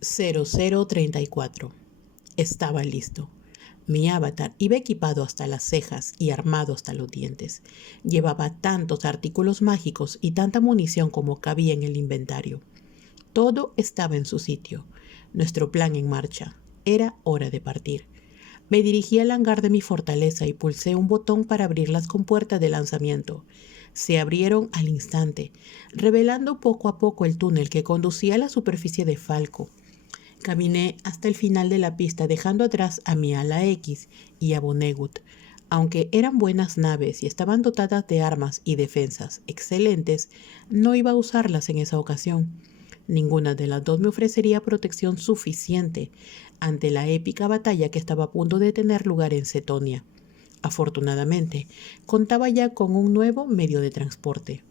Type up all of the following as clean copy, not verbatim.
0034. Estaba listo. Mi avatar iba equipado hasta las cejas y armado hasta los dientes. Llevaba tantos artículos mágicos y tanta munición como cabía en el inventario. Todo estaba en su sitio. Nuestro plan en marcha. Era hora de partir. Me dirigí al hangar de mi fortaleza y pulsé un botón para abrir las compuertas de lanzamiento. Se abrieron al instante, revelando poco a poco el túnel que conducía a la superficie de Falco. Caminé hasta el final de la pista dejando atrás a mi ala X y a Vonnegut. Aunque eran buenas naves y estaban dotadas de armas y defensas excelentes, no iba a usarlas en esa ocasión. Ninguna de las dos me ofrecería protección suficiente ante la épica batalla que estaba a punto de tener lugar en Cetonia. Afortunadamente, contaba ya con un nuevo medio de transporte.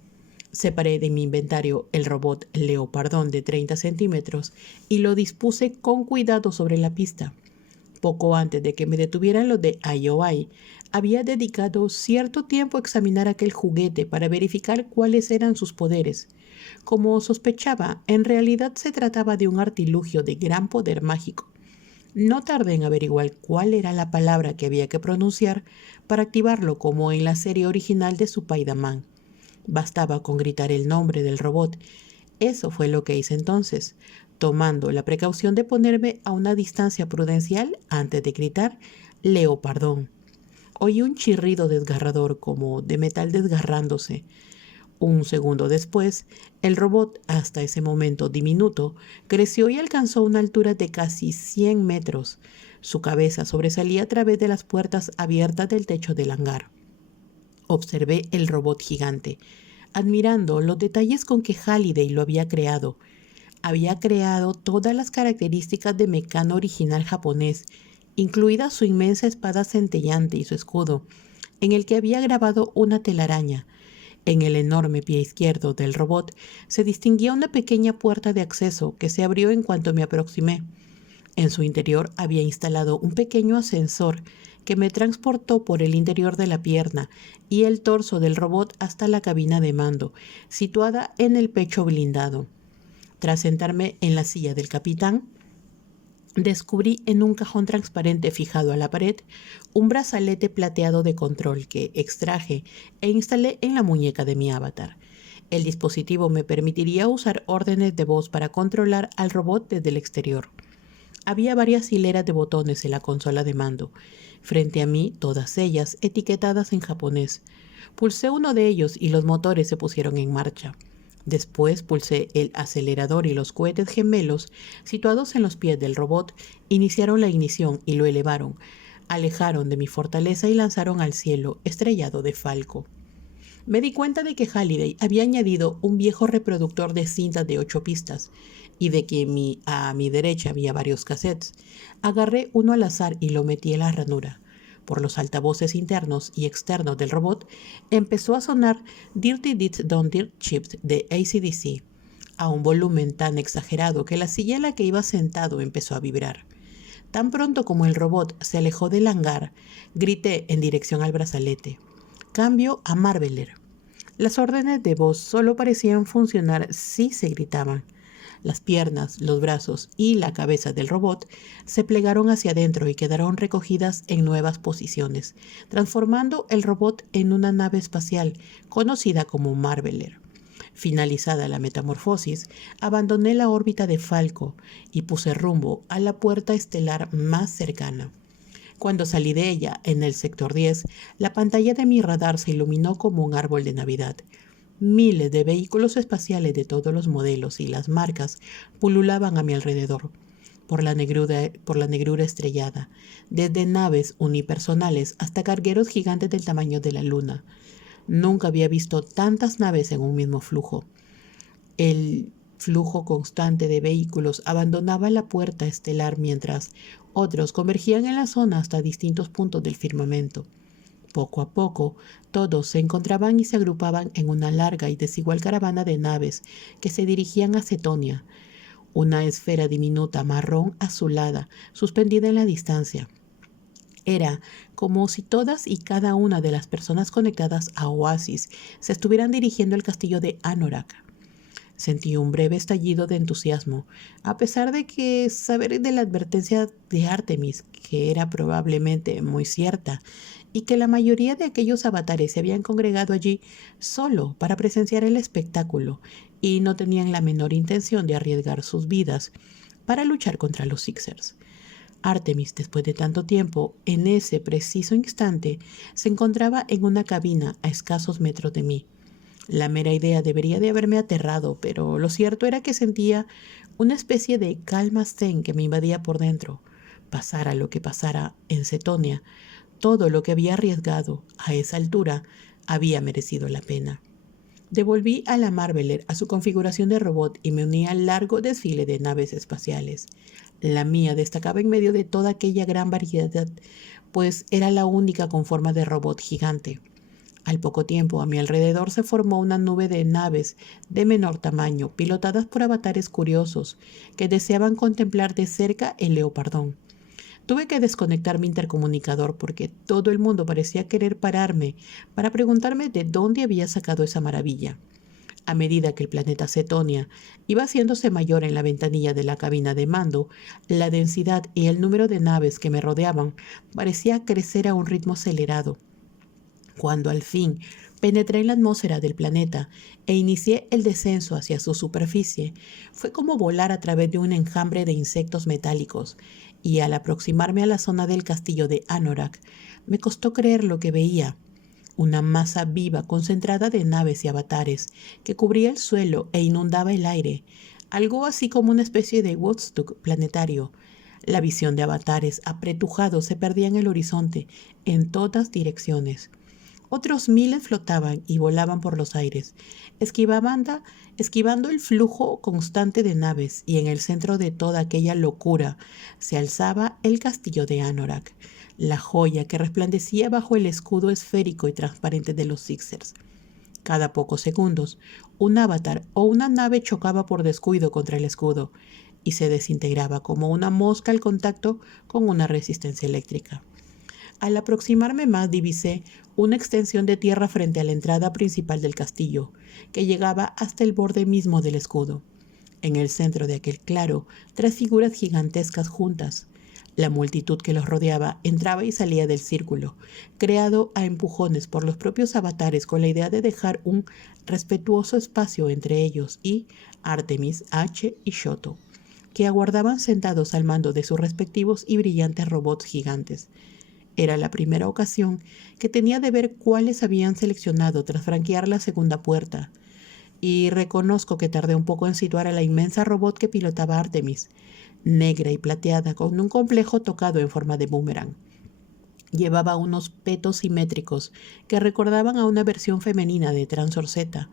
Separé de mi inventario el robot Leopardón de 30 centímetros y lo dispuse con cuidado sobre la pista. Poco antes de que me detuvieran los de IOI, había dedicado cierto tiempo a examinar aquel juguete para verificar cuáles eran sus poderes. Como sospechaba, en realidad se trataba de un artilugio de gran poder mágico. No tardé en averiguar cuál era la palabra que había que pronunciar para activarlo como en la serie original de Spider-Man. Bastaba con gritar el nombre del robot. Eso fue lo que hice entonces, tomando la precaución de ponerme a una distancia prudencial antes de gritar «Leopardón». Oí un chirrido desgarrador como de metal desgarrándose. Un segundo después, el robot, hasta ese momento diminuto, creció y alcanzó una altura de casi 100 metros. Su cabeza sobresalía a través de las puertas abiertas del techo del hangar. Observé el robot gigante, admirando los detalles con que Halliday lo había creado. Había creado todas las características de mecano original japonés, incluida su inmensa espada centellante y su escudo, en el que había grabado una telaraña. En el enorme pie izquierdo del robot se distinguía una pequeña puerta de acceso que se abrió en cuanto me aproximé. En su interior había instalado un pequeño ascensor que me transportó por el interior de la pierna y el torso del robot hasta la cabina de mando, situada en el pecho blindado. Tras sentarme en la silla del capitán, descubrí en un cajón transparente fijado a la pared un brazalete plateado de control que extraje e instalé en la muñeca de mi avatar. El dispositivo me permitiría usar órdenes de voz para controlar al robot desde el exterior. Había varias hileras de botones en la consola de mando. Frente a mí, todas ellas etiquetadas en japonés. Pulsé uno de ellos y los motores se pusieron en marcha. Después pulsé el acelerador y los cohetes gemelos, situados en los pies del robot, iniciaron la ignición y lo elevaron. Alejaron de mi fortaleza y lanzaron al cielo, estrellado de Falco. Me di cuenta de que Halliday había añadido un viejo reproductor de cintas de 8 pistas y de que a mi derecha había varios cassettes. Agarré uno al azar y lo metí en la ranura. Por los altavoces internos y externos del robot empezó a sonar Dirty Deeds Don't Dirt Chips de AC/DC, a un volumen tan exagerado que la silla en la que iba sentado empezó a vibrar. Tan pronto como el robot se alejó del hangar, grité en dirección al brazalete. Cambio a Marveler. Las órdenes de voz solo parecían funcionar si se gritaban. Las piernas, los brazos y la cabeza del robot se plegaron hacia adentro y quedaron recogidas en nuevas posiciones, transformando el robot en una nave espacial conocida como Marveler. Finalizada la metamorfosis, abandoné la órbita de Falco y puse rumbo a la puerta estelar más cercana. Cuando salí de ella, en el sector 10, la pantalla de mi radar se iluminó como un árbol de Navidad. Miles de vehículos espaciales de todos los modelos y las marcas pululaban a mi alrededor, por la negrura estrellada, desde naves unipersonales hasta cargueros gigantes del tamaño de la luna. Nunca había visto tantas naves en un mismo flujo. El flujo constante de vehículos abandonaba la puerta estelar mientras otros convergían en la zona hasta distintos puntos del firmamento. Poco a poco, todos se encontraban y se agrupaban en una larga y desigual caravana de naves que se dirigían a Cetonia, una esfera diminuta marrón azulada suspendida en la distancia. Era como si todas y cada una de las personas conectadas a Oasis se estuvieran dirigiendo al castillo de Anorak. Sentí un breve estallido de entusiasmo, a pesar de que saber de la advertencia de Artemis, que era probablemente muy cierta, y que la mayoría de aquellos avatares se habían congregado allí solo para presenciar el espectáculo y no tenían la menor intención de arriesgar sus vidas para luchar contra los Sixers. Artemis, después de tanto tiempo, en ese preciso instante, se encontraba en una cabina a escasos metros de mí. La mera idea debería de haberme aterrado, pero lo cierto era que sentía una especie de calma zen que me invadía por dentro. Pasara lo que pasara en Cetonia, todo lo que había arriesgado a esa altura había merecido la pena. Devolví a la Marveler a su configuración de robot y me uní al largo desfile de naves espaciales. La mía destacaba en medio de toda aquella gran variedad, pues era la única con forma de robot gigante. Al poco tiempo, a mi alrededor se formó una nube de naves de menor tamaño, pilotadas por avatares curiosos que deseaban contemplar de cerca el leopardón. Tuve que desconectar mi intercomunicador porque todo el mundo parecía querer pararme para preguntarme de dónde había sacado esa maravilla. A medida que el planeta Cetonia iba haciéndose mayor en la ventanilla de la cabina de mando, la densidad y el número de naves que me rodeaban parecía crecer a un ritmo acelerado. Cuando al fin penetré en la atmósfera del planeta e inicié el descenso hacia su superficie, fue como volar a través de un enjambre de insectos metálicos, y al aproximarme a la zona del castillo de Anorak, me costó creer lo que veía. Una masa viva concentrada de naves y avatares que cubría el suelo e inundaba el aire, algo así como una especie de Woodstock planetario. La visión de avatares apretujados se perdía en el horizonte, en todas direcciones. Otros miles flotaban y volaban por los aires, esquivando el flujo constante de naves, y en el centro de toda aquella locura se alzaba el castillo de Anorak, la joya que resplandecía bajo el escudo esférico y transparente de los Sixers. Cada pocos segundos, un avatar o una nave chocaba por descuido contra el escudo y se desintegraba como una mosca al contacto con una resistencia eléctrica. Al aproximarme más, divisé una extensión de tierra frente a la entrada principal del castillo, que llegaba hasta el borde mismo del escudo. En el centro de aquel claro, tres figuras gigantescas juntas. La multitud que los rodeaba entraba y salía del círculo, creado a empujones por los propios avatares con la idea de dejar un respetuoso espacio entre ellos y Artemis, H y Shoto, que aguardaban sentados al mando de sus respectivos y brillantes robots gigantes. Era la primera ocasión que tenía de ver cuáles habían seleccionado tras franquear la segunda puerta, y reconozco que tardé un poco en situar a la inmensa robot que pilotaba Artemis, negra y plateada con un complejo tocado en forma de boomerang. Llevaba unos petos simétricos que recordaban a una versión femenina de Transor Z,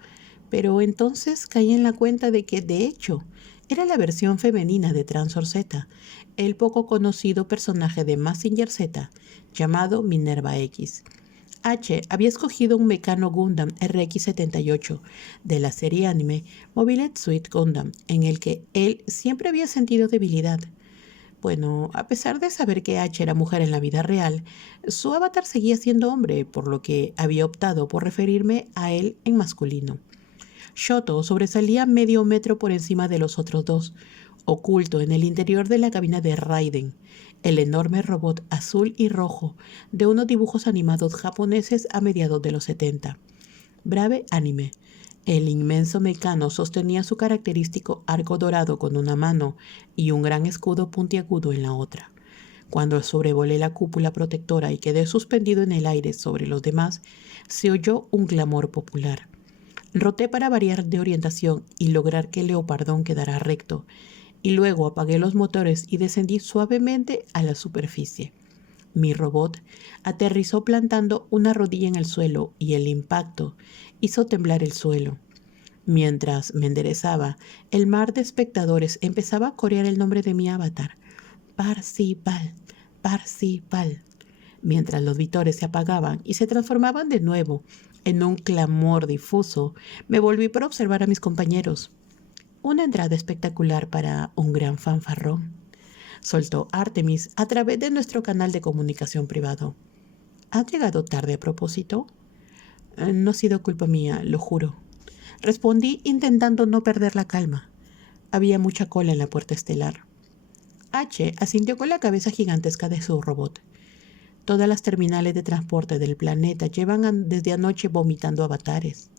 pero entonces caí en la cuenta de que, de hecho, era la versión femenina de Transor Z, el poco conocido personaje de Mazinger Z, llamado Minerva X. H había escogido un Meccano Gundam RX-78 de la serie anime Mobile Suit Gundam, en el que él siempre había sentido debilidad. Bueno, a pesar de saber que H era mujer en la vida real, su avatar seguía siendo hombre, por lo que había optado por referirme a él en masculino. Shoto sobresalía medio metro por encima de los otros dos, oculto en el interior de la cabina de Raiden, el enorme robot azul y rojo de unos dibujos animados japoneses a mediados de los 70. Brave Anime. El inmenso Meccano sostenía su característico arco dorado con una mano y un gran escudo puntiagudo en la otra. Cuando sobrevolé la cúpula protectora y quedé suspendido en el aire sobre los demás, se oyó un clamor popular. Roté para variar de orientación y lograr que el leopardón quedara recto, y luego apagué los motores y descendí suavemente a la superficie. Mi robot aterrizó plantando una rodilla en el suelo y el impacto hizo temblar el suelo. Mientras me enderezaba, el mar de espectadores empezaba a corear el nombre de mi avatar. Parsifal, Parsifal. Mientras los vitores se apagaban y se transformaban de nuevo en un clamor difuso, me volví para observar a mis compañeros. Una entrada espectacular para un gran fanfarrón, soltó Artemis a través de nuestro canal de comunicación privado. ¿Has llegado tarde a propósito? No ha sido culpa mía, lo juro. respondí intentando no perder la calma. Había mucha cola en la puerta estelar. H asintió con la cabeza gigantesca de su robot. Todas las terminales de transporte del planeta llevan desde anoche vomitando avatares,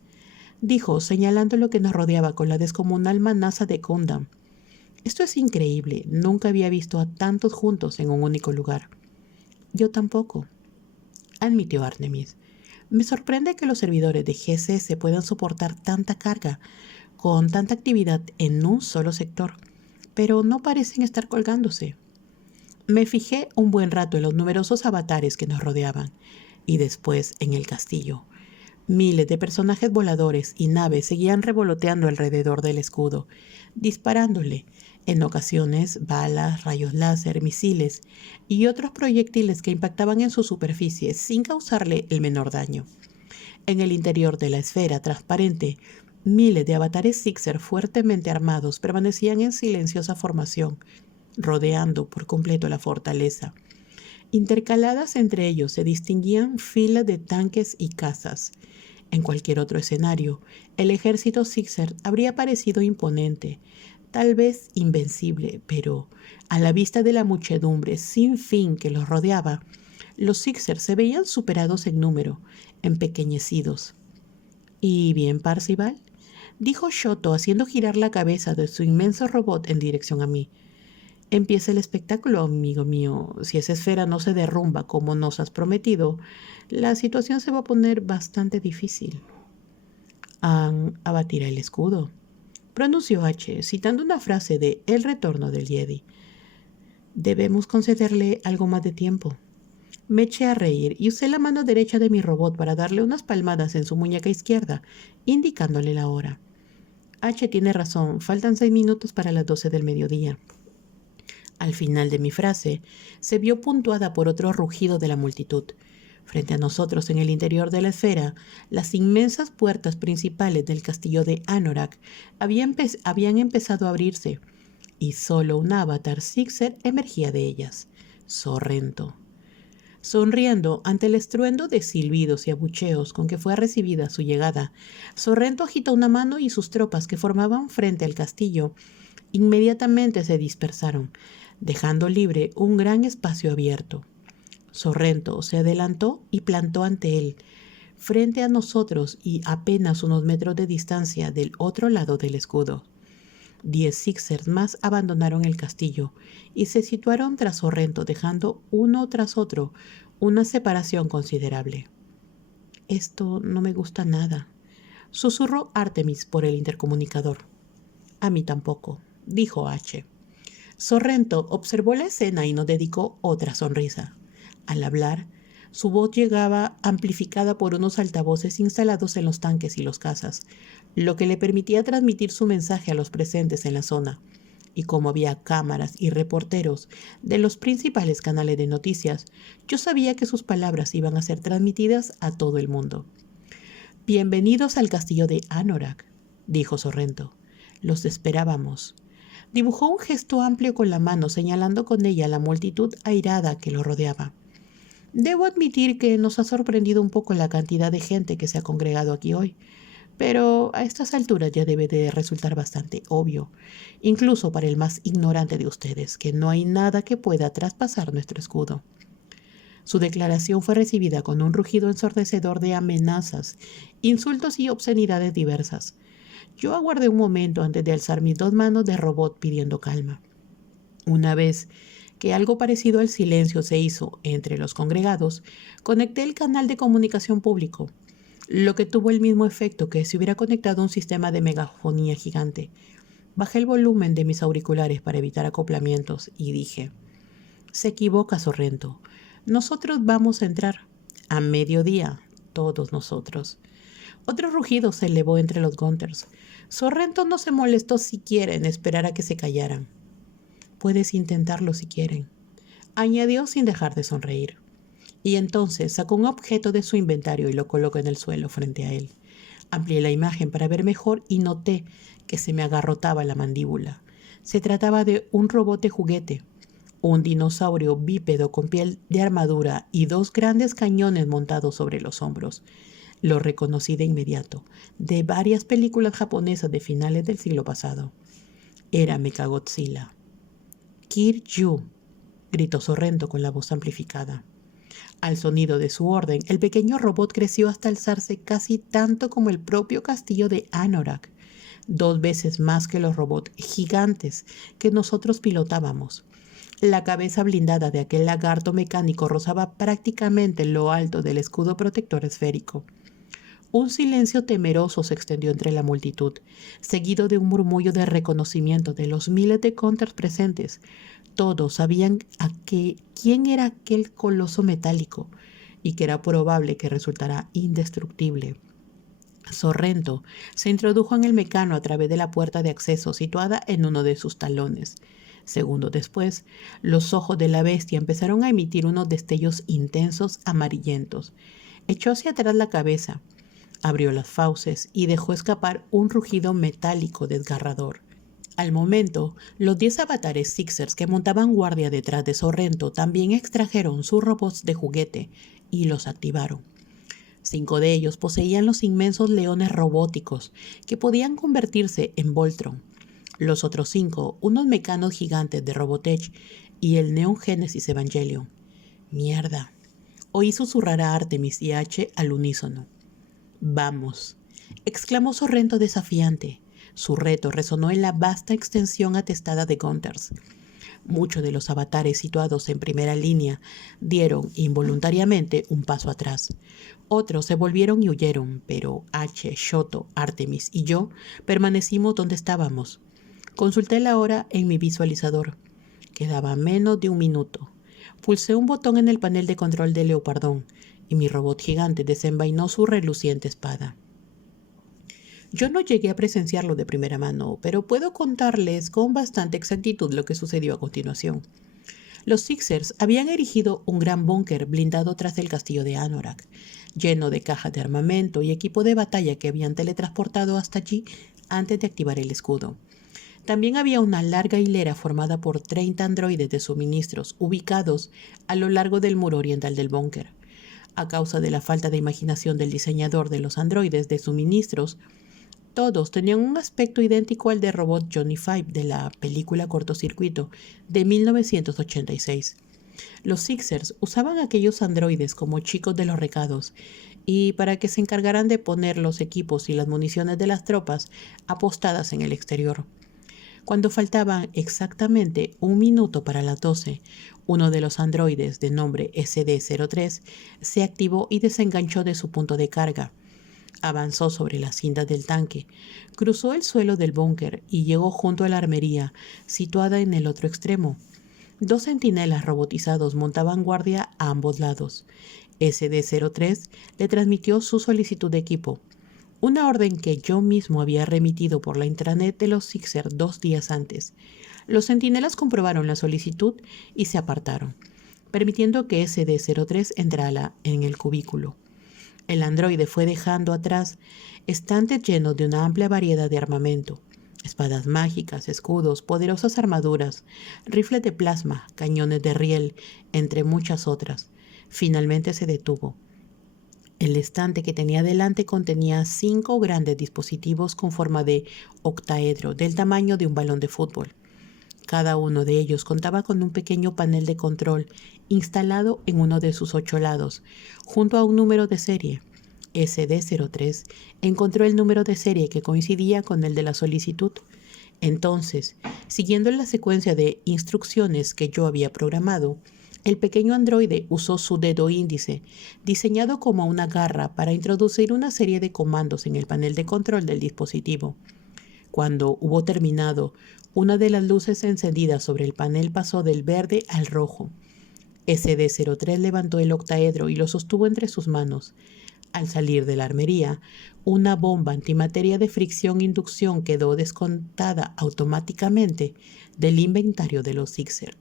dijo, señalando lo que nos rodeaba con la descomunal manaza de Gundam. Esto es increíble. Nunca había visto a tantos juntos en un único lugar. Yo tampoco, admitió Artemis. Me sorprende que los servidores de GCS puedan soportar tanta carga con tanta actividad en un solo sector, pero no parecen estar colgándose. Me fijé un buen rato en los numerosos avatares que nos rodeaban y después en el castillo. Miles de personajes voladores y naves seguían revoloteando alrededor del escudo, disparándole, en ocasiones, balas, rayos láser, misiles y otros proyectiles que impactaban en su superficie sin causarle el menor daño. En el interior de la esfera transparente, miles de avatares Sixer fuertemente armados permanecían en silenciosa formación, rodeando por completo la fortaleza. Intercaladas entre ellos se distinguían filas de tanques y cazas. En cualquier otro escenario, el ejército Sixer habría parecido imponente, tal vez invencible, pero a la vista de la muchedumbre sin fin que los rodeaba, los Sixer se veían superados en número, empequeñecidos. ¿Y bien, Parcival?, dijo Shoto haciendo girar la cabeza de su inmenso robot en dirección a mí. Empieza el espectáculo, amigo mío. Si esa esfera no se derrumba como nos has prometido, la situación se va a poner bastante difícil. Abatir el escudo, pronunció H, citando una frase de El retorno del Jedi. Debemos concederle algo más de tiempo. Me eché a reír y usé la mano derecha de mi robot para darle unas palmadas en su muñeca izquierda, indicándole la hora. H tiene razón, faltan 6 minutos para las 12 del mediodía. Al final de mi frase, se vio puntuada por otro rugido de la multitud. Frente a nosotros, en el interior de la esfera, las inmensas puertas principales del castillo de Anorak habían empezado a abrirse, y solo un avatar Sixer emergía de ellas, Sorrento. Sonriendo ante el estruendo de silbidos y abucheos con que fue recibida su llegada, Sorrento agitó una mano y sus tropas que formaban frente al castillo inmediatamente se dispersaron, dejando libre un gran espacio abierto. Sorrento se adelantó y plantó ante él, frente a nosotros y apenas unos metros de distancia del otro lado del escudo. 10 Sixers más abandonaron el castillo y se situaron tras Sorrento, dejando uno tras otro una separación considerable. Esto no me gusta nada, susurró Artemis por el intercomunicador. A mí tampoco, dijo H. Sorrento observó la escena y nos dedicó otra sonrisa. Al hablar, su voz llegaba amplificada por unos altavoces instalados en los tanques y los cazas, lo que le permitía transmitir su mensaje a los presentes en la zona. Y como había cámaras y reporteros de los principales canales de noticias, yo sabía que sus palabras iban a ser transmitidas a todo el mundo. «Bienvenidos al castillo de Anorak», dijo Sorrento. «Los esperábamos». Dibujó un gesto amplio con la mano, señalando con ella la multitud airada que lo rodeaba. Debo admitir que nos ha sorprendido un poco la cantidad de gente que se ha congregado aquí hoy, pero a estas alturas ya debe de resultar bastante obvio, incluso para el más ignorante de ustedes, que no hay nada que pueda traspasar nuestro escudo. Su declaración fue recibida con un rugido ensordecedor de amenazas, insultos y obscenidades diversas. Yo aguardé un momento antes de alzar mis 2 manos de robot pidiendo calma. Una vez que algo parecido al silencio se hizo entre los congregados, conecté el canal de comunicación público, lo que tuvo el mismo efecto que si hubiera conectado un sistema de megafonía gigante. Bajé el volumen de mis auriculares para evitar acoplamientos y dije: «Se equivoca, Sorrento. Nosotros vamos a entrar a mediodía, todos nosotros». Otro rugido se elevó entre los Gunters. Sorrento no se molestó siquiera en esperar a que se callaran. «Puedes intentarlo si quieren», añadió sin dejar de sonreír. Y entonces sacó un objeto de su inventario y lo colocó en el suelo frente a él. Amplié la imagen para ver mejor y noté que se me agarrotaba la mandíbula. Se trataba de un robot de juguete, un dinosaurio bípedo con piel de armadura y 2 grandes cañones montados sobre los hombros. Lo reconocí de inmediato, de varias películas japonesas de finales del siglo pasado. Era Mechagodzilla. Kiryu, gritó Sorrento con la voz amplificada. Al sonido de su orden, el pequeño robot creció hasta alzarse casi tanto como el propio castillo de Anorak, 2 veces más que los robots gigantes que nosotros pilotábamos. La cabeza blindada de aquel lagarto mecánico rozaba prácticamente lo alto del escudo protector esférico. Un silencio temeroso se extendió entre la multitud, seguido de un murmullo de reconocimiento de los miles de counters presentes. Todos sabían quién era aquel coloso metálico y que era probable que resultara indestructible. Sorrento se introdujo en el mecano a través de la puerta de acceso situada en uno de sus talones. Segundos después, los ojos de la bestia empezaron a emitir unos destellos intensos amarillentos. Echó hacia atrás la cabeza, abrió las fauces y dejó escapar un rugido metálico desgarrador. Al momento, los 10 avatares Sixers que montaban guardia detrás de Sorrento también extrajeron sus robots de juguete y los activaron. 5 de ellos poseían los inmensos leones robóticos que podían convertirse en Voltron. Los otros 5, unos mecanos gigantes de Robotech y el Neon Genesis Evangelion. «Mierda», oí susurrar a Artemis y H al unísono. «Vamos», exclamó Sorrento desafiante. Su reto resonó en la vasta extensión atestada de Gunters. Muchos de los avatares situados en primera línea dieron involuntariamente un paso atrás. Otros se volvieron y huyeron, pero H, Shoto, Artemis y yo permanecimos donde estábamos. Consulté la hora en mi visualizador. Quedaba menos de 1 minuto. Pulsé un botón en el panel de control de Leopardón y mi robot gigante desenvainó su reluciente espada. Yo no llegué a presenciarlo de primera mano, pero puedo contarles con bastante exactitud lo que sucedió a continuación. Los Sixers habían erigido un gran búnker blindado tras el castillo de Anorak, lleno de cajas de armamento y equipo de batalla que habían teletransportado hasta allí antes de activar el escudo. También había una larga hilera formada por 30 androides de suministros ubicados a lo largo del muro oriental del búnker. A causa de la falta de imaginación del diseñador de los androides de suministros, todos tenían un aspecto idéntico al de Robot Johnny Five de la película Cortocircuito de 1986. Los Sixers usaban aquellos androides como chicos de los recados y para que se encargaran de poner los equipos y las municiones de las tropas apostadas en el exterior. Cuando faltaba exactamente 1 minuto para las 12, uno de los androides de nombre SD-03 se activó y desenganchó de su punto de carga. Avanzó sobre las cintas del tanque, cruzó el suelo del búnker y llegó junto a la armería, situada en el otro extremo. 2 centinelas robotizados montaban guardia a ambos lados. SD-03 le transmitió su solicitud de equipo, una orden que yo mismo había remitido por la intranet de los Sixer 2 días antes. Los centinelas comprobaron la solicitud y se apartaron, permitiendo que SD-03 entrara en el cubículo. El androide fue dejando atrás estantes llenos de una amplia variedad de armamento: espadas mágicas, escudos, poderosas armaduras, rifles de plasma, cañones de riel, entre muchas otras. Finalmente se detuvo. El estante que tenía delante contenía 5 grandes dispositivos con forma de octaedro del tamaño de un balón de fútbol. Cada uno de ellos contaba con un pequeño panel de control instalado en uno de sus 8 lados, junto a un número de serie. SD-03 encontró el número de serie que coincidía con el de la solicitud. Entonces, siguiendo la secuencia de instrucciones que yo había programado, el pequeño androide usó su dedo índice, diseñado como una garra, para introducir una serie de comandos en el panel de control del dispositivo. Cuando hubo terminado, una de las luces encendidas sobre el panel pasó del verde al rojo. SD-03 levantó el octaedro y lo sostuvo entre sus manos. Al salir de la armería, una bomba antimateria de fricción-inducción quedó descontada automáticamente del inventario de los Sixer.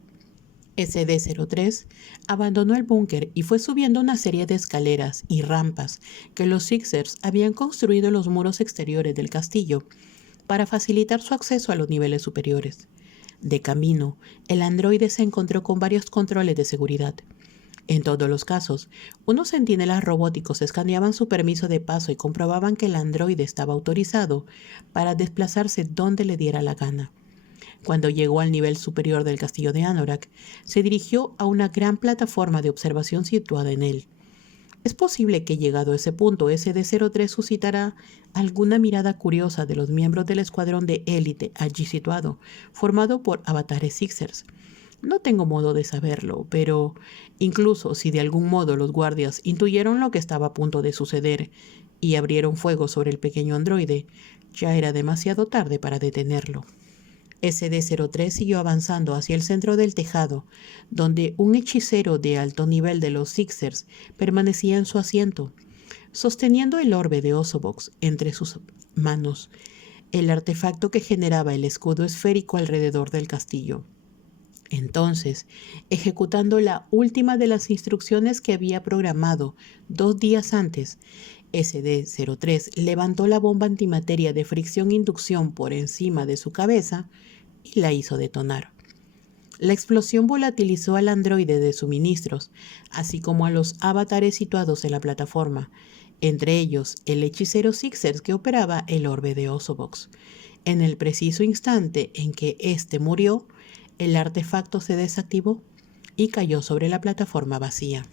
SD-03 abandonó el búnker y fue subiendo una serie de escaleras y rampas que los Sixers habían construido en los muros exteriores del castillo para facilitar su acceso a los niveles superiores. De camino, el androide se encontró con varios controles de seguridad. En todos los casos, unos centinelas robóticos escaneaban su permiso de paso y comprobaban que el androide estaba autorizado para desplazarse donde le diera la gana. Cuando llegó al nivel superior del castillo de Anorak, se dirigió a una gran plataforma de observación situada en él. Es posible que llegado a ese punto, SD-03 suscitará alguna mirada curiosa de los miembros del escuadrón de élite allí situado, formado por avatares Sixers. No tengo modo de saberlo, pero incluso si de algún modo los guardias intuyeron lo que estaba a punto de suceder y abrieron fuego sobre el pequeño androide, ya era demasiado tarde para detenerlo. SD-03 siguió avanzando hacia el centro del tejado, donde un hechicero de alto nivel de los Sixers permanecía en su asiento, sosteniendo el orbe de Osobox entre sus manos, el artefacto que generaba el escudo esférico alrededor del castillo. Entonces, ejecutando la última de las instrucciones que había programado 2 días antes, SD-03 levantó la bomba antimateria de fricción-inducción por encima de su cabeza y la hizo detonar. La explosión volatilizó al androide de suministros, así como a los avatares situados en la plataforma, entre ellos el hechicero Sixers que operaba el orbe de Osobox. En el preciso instante en que éste murió, el artefacto se desactivó y cayó sobre la plataforma vacía.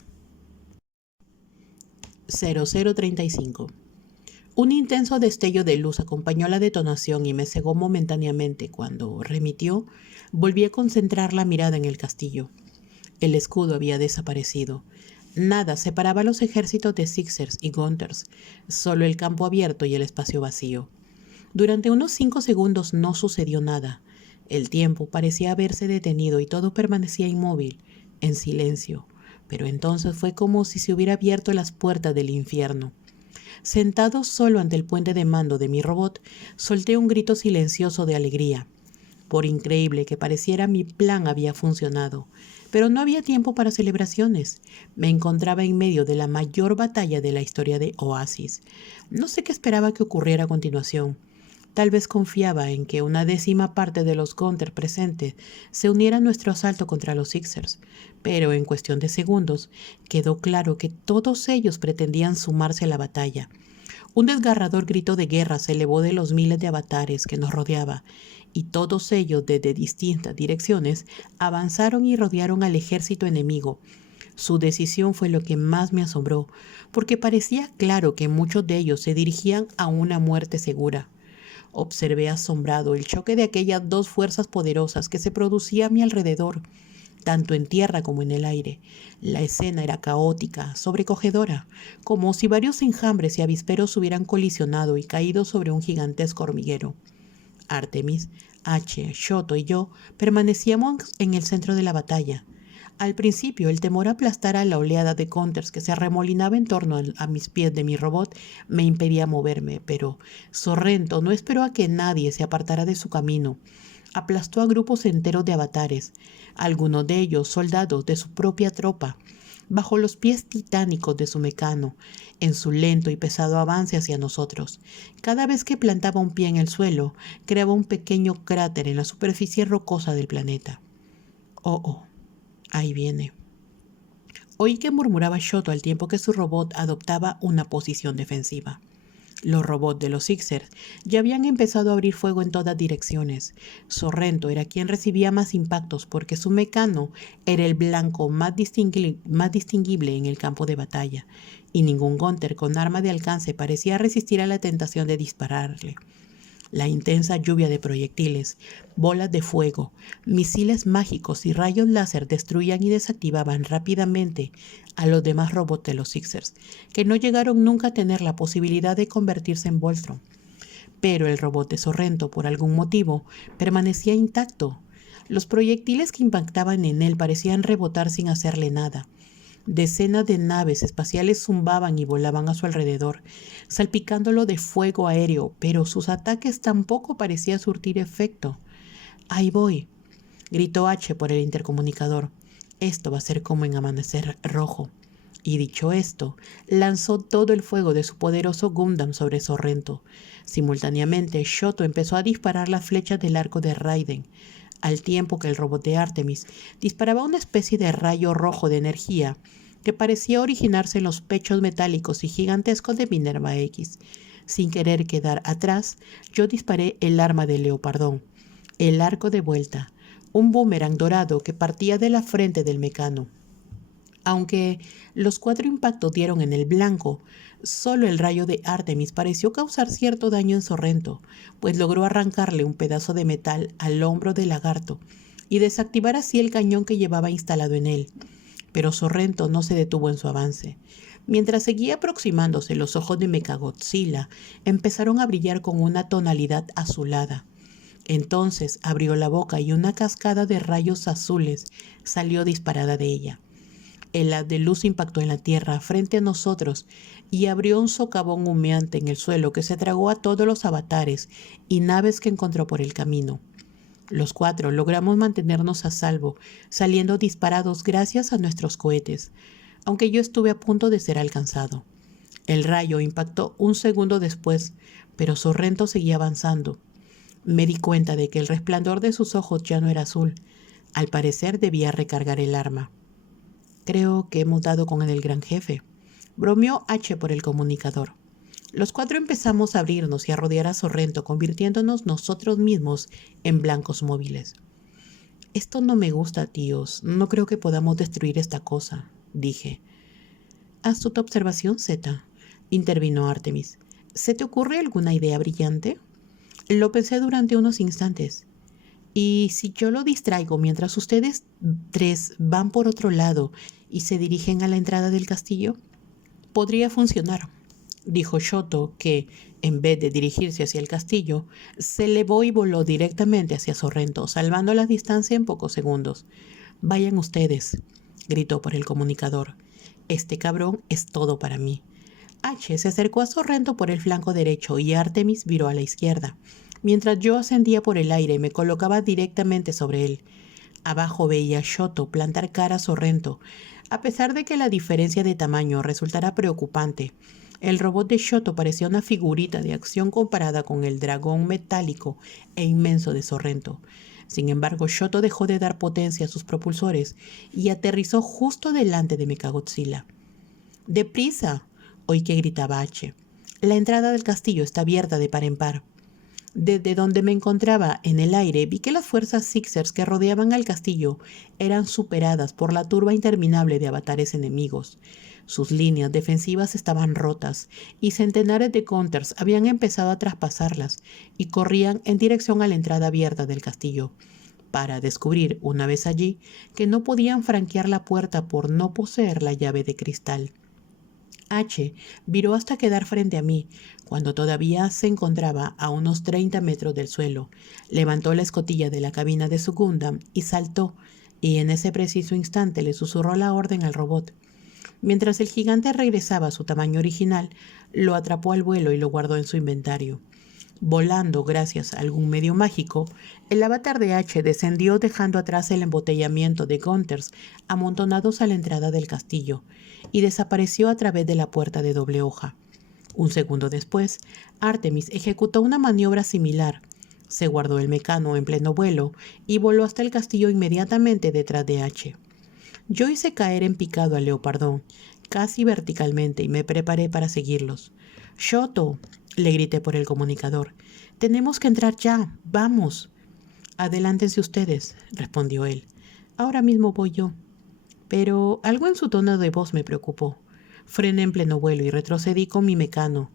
0035. Un intenso destello de luz acompañó la detonación y me cegó momentáneamente. Cuando remitió, volví a concentrar la mirada en el castillo. El escudo había desaparecido. Nada separaba a los ejércitos de Sixers y Gunters, solo el campo abierto y el espacio vacío. Durante unos 5 segundos no sucedió nada. El tiempo parecía haberse detenido y todo permanecía inmóvil, en silencio, pero entonces fue como si se hubiera abierto las puertas del infierno. Sentado solo ante el puente de mando de mi robot, solté un grito silencioso de alegría. Por increíble que pareciera, mi plan había funcionado, pero no había tiempo para celebraciones. Me encontraba en medio de la mayor batalla de la historia de Oasis. No sé qué esperaba que ocurriera a continuación. Tal vez confiaba en que una 10ª parte de los Gunther presentes se uniera a nuestro asalto contra los Sixers, pero en cuestión de segundos quedó claro que todos ellos pretendían sumarse a la batalla. Un desgarrador grito de guerra se elevó de los miles de avatares que nos rodeaba, y todos ellos desde distintas direcciones avanzaron y rodearon al ejército enemigo. Su decisión fue lo que más me asombró, porque parecía claro que muchos de ellos se dirigían a una muerte segura. Observé asombrado el choque de aquellas 2 fuerzas poderosas que se producía a mi alrededor, tanto en tierra como en el aire. La escena era caótica, sobrecogedora, como si varios enjambres y avisperos hubieran colisionado y caído sobre un gigantesco hormiguero. Artemis, H, Shoto y yo permanecíamos en el centro de la batalla. Al principio, el temor a aplastar a la oleada de counters que se arremolinaba en torno a mis pies de mi robot me impedía moverme, pero Sorrento no esperó a que nadie se apartara de su camino. Aplastó a grupos enteros de avatares, algunos de ellos soldados de su propia tropa, bajo los pies titánicos de su mecano, en su lento y pesado avance hacia nosotros. Cada vez que plantaba un pie en el suelo, creaba un pequeño cráter en la superficie rocosa del planeta. Oh, ahí viene. Oí que murmuraba Shoto al tiempo que su robot adoptaba una posición defensiva. Los robots de los Sixers ya habían empezado a abrir fuego en todas direcciones. Sorrento era quien recibía más impactos porque su mecano era el blanco más distinguible en el campo de batalla, y ningún Gunther con arma de alcance parecía resistir a la tentación de dispararle. La intensa lluvia de proyectiles, bolas de fuego, misiles mágicos y rayos láser destruían y desactivaban rápidamente a los demás robots de los Sixers, que no llegaron nunca a tener la posibilidad de convertirse en Voltron. Pero el robot de Sorrento, por algún motivo, permanecía intacto. Los proyectiles que impactaban en él parecían rebotar sin hacerle nada. Decenas de naves espaciales zumbaban y volaban a su alrededor, salpicándolo de fuego aéreo, pero sus ataques tampoco parecían surtir efecto. «Ahí voy», gritó H por el intercomunicador. «Esto va a ser como en Amanecer Rojo». Y dicho esto, lanzó todo el fuego de su poderoso Gundam sobre Sorrento. Simultáneamente, Shoto empezó a disparar las flechas del arco de Raiden. al tiempo que el robot de Artemis disparaba una especie de rayo rojo de energía que parecía originarse en los pechos metálicos y gigantescos de Minerva X. Sin querer quedar atrás, yo disparé el arma de Leopardón, el arco de vuelta, un boomerang dorado que partía de la frente del mecano. Aunque los 4 impactos dieron en el blanco, solo el rayo de Artemis pareció causar cierto daño en Sorrento, pues logró arrancarle un pedazo de metal al hombro del lagarto y desactivar así el cañón que llevaba instalado en él. Pero Sorrento no se detuvo en su avance. Mientras seguía aproximándose, los ojos de Mechagodzilla empezaron a brillar con una tonalidad azulada. Entonces abrió la boca y una cascada de rayos azules salió disparada de ella. El haz de luz impactó en la tierra frente a nosotros y abrió un socavón humeante en el suelo que se tragó a todos los avatares y naves que encontró por el camino. Los 4 logramos mantenernos a salvo, saliendo disparados gracias a nuestros cohetes, aunque yo estuve a punto de ser alcanzado. El rayo impactó un segundo después, pero Sorrento seguía avanzando. Me di cuenta de que el resplandor de sus ojos ya no era azul. Al parecer debía recargar el arma. Creo que hemos dado con el gran jefe, bromeó H por el comunicador. Los 4 empezamos a abrirnos y a rodear a Sorrento, convirtiéndonos nosotros mismos en blancos móviles. Esto no me gusta, tíos. No creo que podamos destruir esta cosa, dije. Haz tu observación, Z, intervino Artemis. ¿Se te ocurre alguna idea brillante? Lo pensé durante unos instantes. ¿Y si yo lo distraigo mientras ustedes 3 van por otro lado y se dirigen a la entrada del castillo? Podría funcionar, dijo Shoto, que, en vez de dirigirse hacia el castillo, se elevó y voló directamente hacia Sorrento, salvando la distancia en pocos segundos. Vayan ustedes, gritó por el comunicador. Este cabrón es todo para mí. H se acercó a Sorrento por el flanco derecho y Artemis viró a la izquierda, mientras yo ascendía por el aire y me colocaba directamente sobre él. Abajo veía a Shoto plantar cara a Sorrento. A pesar de que la diferencia de tamaño resultara preocupante, el robot de Shoto parecía una figurita de acción comparada con el dragón metálico e inmenso de Sorrento. Sin embargo, Shoto dejó de dar potencia a sus propulsores y aterrizó justo delante de Mechagodzilla. ¡Deprisa!, oí que gritaba H. La entrada del castillo está abierta de par en par. Desde donde me encontraba en el aire vi que las fuerzas Sixers que rodeaban al castillo eran superadas por la turba interminable de avatares enemigos. Sus líneas defensivas estaban rotas y centenares de counters habían empezado a traspasarlas y corrían en dirección a la entrada abierta del castillo, para descubrir, una vez allí, que no podían franquear la puerta por no poseer la llave de cristal. H viró hasta quedar frente a mí, cuando todavía se encontraba a unos 30 metros del suelo. Levantó la escotilla de la cabina de su Gundam y saltó, y en ese preciso instante le susurró la orden al robot. Mientras el gigante regresaba a su tamaño original, lo atrapó al vuelo y lo guardó en su inventario. Volando gracias a algún medio mágico, el avatar de H descendió dejando atrás el embotellamiento de Gunters amontonados a la entrada del castillo y desapareció a través de la puerta de doble hoja. Un segundo después, Artemis ejecutó una maniobra similar. Se guardó el mecano en pleno vuelo y voló hasta el castillo inmediatamente detrás de H. Yo hice caer en picado al leopardón, casi verticalmente, y me preparé para seguirlos. «Shoto», le grité por el comunicador. «Tenemos que entrar ya. ¡Vamos!». «Adelántense ustedes», respondió él. «Ahora mismo voy yo». Pero algo en su tono de voz me preocupó. Frené en pleno vuelo y retrocedí con mi mecano.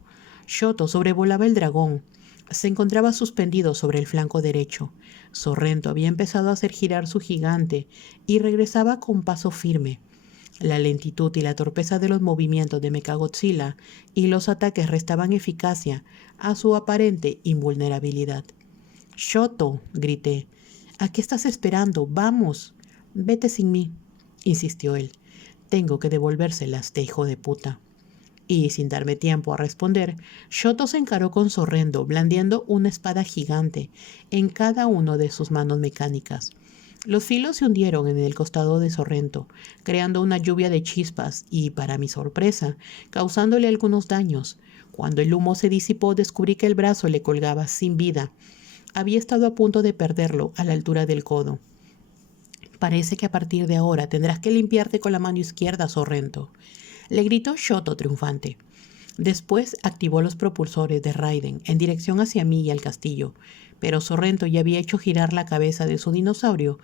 Shoto sobrevolaba el dragón. Se encontraba suspendido sobre el flanco derecho. Sorrento había empezado a hacer girar su gigante y regresaba con paso firme. La lentitud y la torpeza de los movimientos de Mechagodzilla y los ataques restaban eficacia a su aparente invulnerabilidad. «Shoto», grité, «¿a qué estás esperando? ¡Vamos!». «Vete sin mí», insistió él. «Tengo que devolvérsela a este hijo de puta». Y, sin darme tiempo a responder, Shoto se encaró con Sorrento, blandiendo una espada gigante en cada una de sus manos mecánicas. Los filos se hundieron en el costado de Sorrento, creando una lluvia de chispas y, para mi sorpresa, causándole algunos daños. Cuando el humo se disipó, descubrí que el brazo le colgaba sin vida. Había estado a punto de perderlo a la altura del codo. «Parece que a partir de ahora tendrás que limpiarte con la mano izquierda, Sorrento», le gritó Shoto triunfante. Después activó los propulsores de Raiden en dirección hacia mí y al castillo, pero Sorrento ya había hecho girar la cabeza de su dinosaurio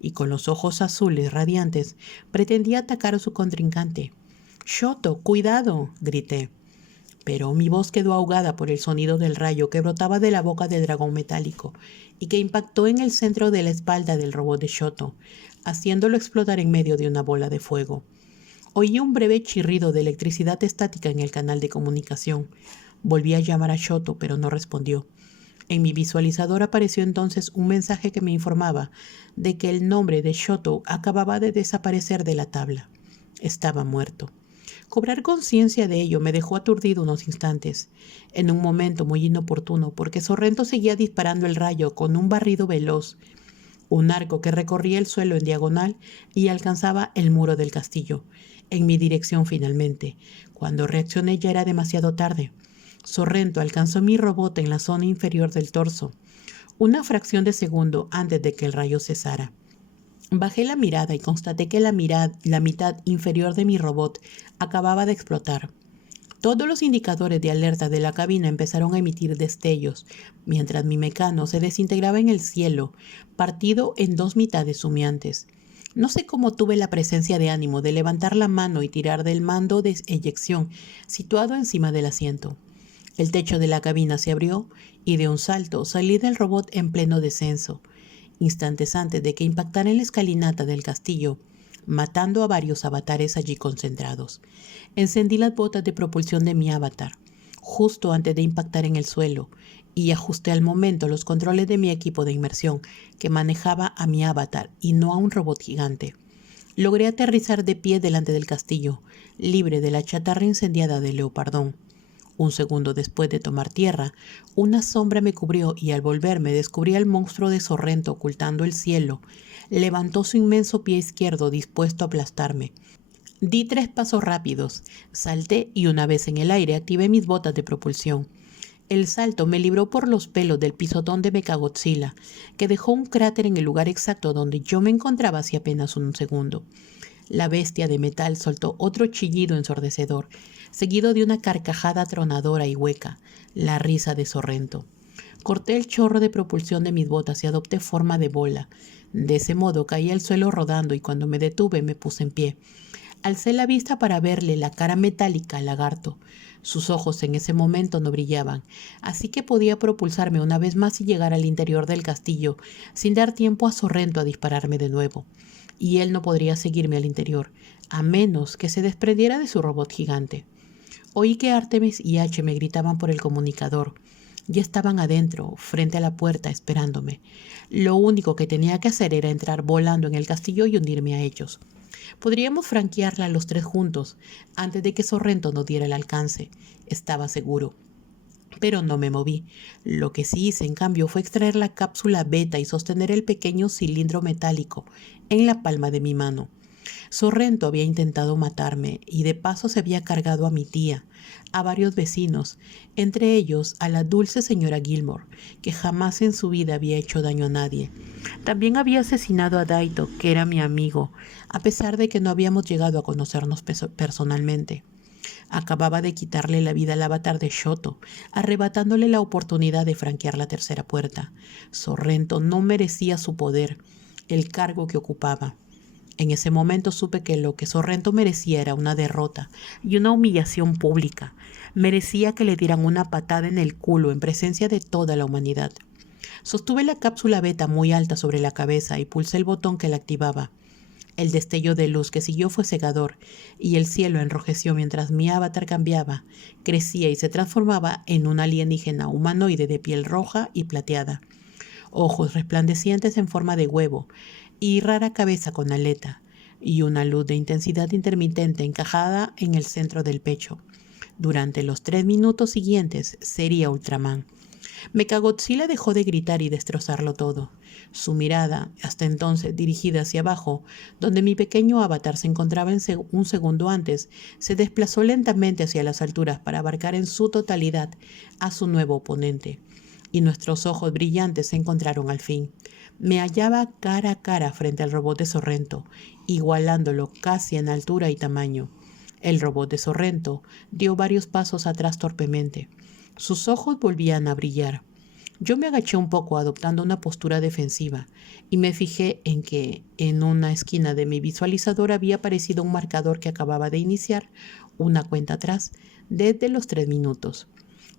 y con los ojos azules radiantes pretendía atacar a su contrincante. «¡Shoto, cuidado!», grité. Pero mi voz quedó ahogada por el sonido del rayo que brotaba de la boca del dragón metálico y que impactó en el centro de la espalda del robot de Shoto, haciéndolo explotar en medio de una bola de fuego. Oí un breve chirrido de electricidad estática en el canal de comunicación. Volví a llamar a Shoto, pero no respondió. En mi visualizador apareció entonces un mensaje que me informaba de que el nombre de Shoto acababa de desaparecer de la tabla. Estaba muerto. Cobrar conciencia de ello me dejó aturdido unos instantes, en un momento muy inoportuno, porque Sorrento seguía disparando el rayo con un barrido veloz, un arco que recorría el suelo en diagonal y alcanzaba el muro del castillo, en mi dirección finalmente. Cuando reaccioné ya era demasiado tarde. Sorrento alcanzó mi robot en la zona inferior del torso, una fracción de segundo antes de que el rayo cesara. Bajé la mirada y constaté que la mitad inferior de mi robot acababa de explotar. Todos los indicadores de alerta de la cabina empezaron a emitir destellos, mientras mi mecano se desintegraba en el cielo, partido en dos mitades humeantes. No sé cómo tuve la presencia de ánimo de levantar la mano y tirar del mando de eyección situado encima del asiento. El techo de la cabina se abrió y de un salto salí del robot en pleno descenso, instantes antes de que impactara en la escalinata del castillo, matando a varios avatares allí concentrados. Encendí las botas de propulsión de mi avatar, justo antes de impactar en el suelo, y ajusté al momento los controles de mi equipo de inmersión, que manejaba a mi avatar y no a un robot gigante. Logré aterrizar de pie delante del castillo, libre de la chatarra incendiada de Leopardón. Un segundo después de tomar tierra, una sombra me cubrió y al volverme descubrí al monstruo de Sorrento ocultando el cielo. Levantó su inmenso pie izquierdo dispuesto a aplastarme. Di 3 pasos rápidos, salté y una vez en el aire activé mis botas de propulsión. El salto me libró por los pelos del pisotón de Mechagodzilla, que dejó un cráter en el lugar exacto donde yo me encontraba hace apenas un segundo. La bestia de metal soltó otro chillido ensordecedor, seguido de una carcajada tronadora y hueca, la risa de Sorrento. Corté el chorro de propulsión de mis botas y adopté forma de bola. De ese modo caí al suelo rodando y cuando me detuve me puse en pie. Alcé la vista para verle la cara metálica al lagarto. Sus ojos en ese momento no brillaban, así que podía propulsarme una vez más y llegar al interior del castillo, sin dar tiempo a Sorrento a dispararme de nuevo. Y él no podría seguirme al interior, a menos que se desprendiera de su robot gigante. Oí que Artemis y H me gritaban por el comunicador. Ya estaban adentro, frente a la puerta, esperándome. Lo único que tenía que hacer era entrar volando en el castillo y hundirme a ellos. Podríamos franquearla los tres juntos, antes de que Sorrento nos diera el alcance. Estaba seguro. Pero no me moví. Lo que sí hice, en cambio, fue extraer la cápsula beta y sostener el pequeño cilindro metálico en la palma de mi mano. Sorrento había intentado matarme y de paso se había cargado a mi tía, a varios vecinos, entre ellos a la dulce señora Gilmore, que jamás en su vida había hecho daño a nadie. También había asesinado a Daito, que era mi amigo, a pesar de que no habíamos llegado a conocernos personalmente. Acababa de quitarle la vida al avatar de Shoto, arrebatándole la oportunidad de franquear la tercera puerta. Sorrento no merecía su poder, el cargo que ocupaba. En ese momento supe que lo que Sorrento merecía era una derrota y una humillación pública. Merecía que le dieran una patada en el culo en presencia de toda la humanidad. Sostuve la cápsula beta muy alta sobre la cabeza y pulsé el botón que la activaba. El destello de luz que siguió fue cegador, y el cielo enrojeció mientras mi avatar cambiaba, crecía y se transformaba en un alienígena humanoide de piel roja y plateada, ojos resplandecientes en forma de huevo y rara cabeza con aleta, y una luz de intensidad intermitente encajada en el centro del pecho. Durante los 3 minutos siguientes sería Ultraman. Mechagodzilla dejó de gritar y destrozarlo todo. Su mirada, hasta entonces dirigida hacia abajo, donde mi pequeño avatar se encontraba un segundo antes, se desplazó lentamente hacia las alturas para abarcar en su totalidad a su nuevo oponente. y nuestros ojos brillantes se encontraron al fin. Me hallaba cara a cara frente al robot de Sorrento, igualándolo casi en altura y tamaño. El robot de Sorrento dio varios pasos atrás torpemente. Sus ojos volvían a brillar. Yo me agaché un poco adoptando una postura defensiva y me fijé en que en una esquina de mi visualizador había aparecido un marcador que acababa de iniciar una cuenta atrás desde los 3 minutos.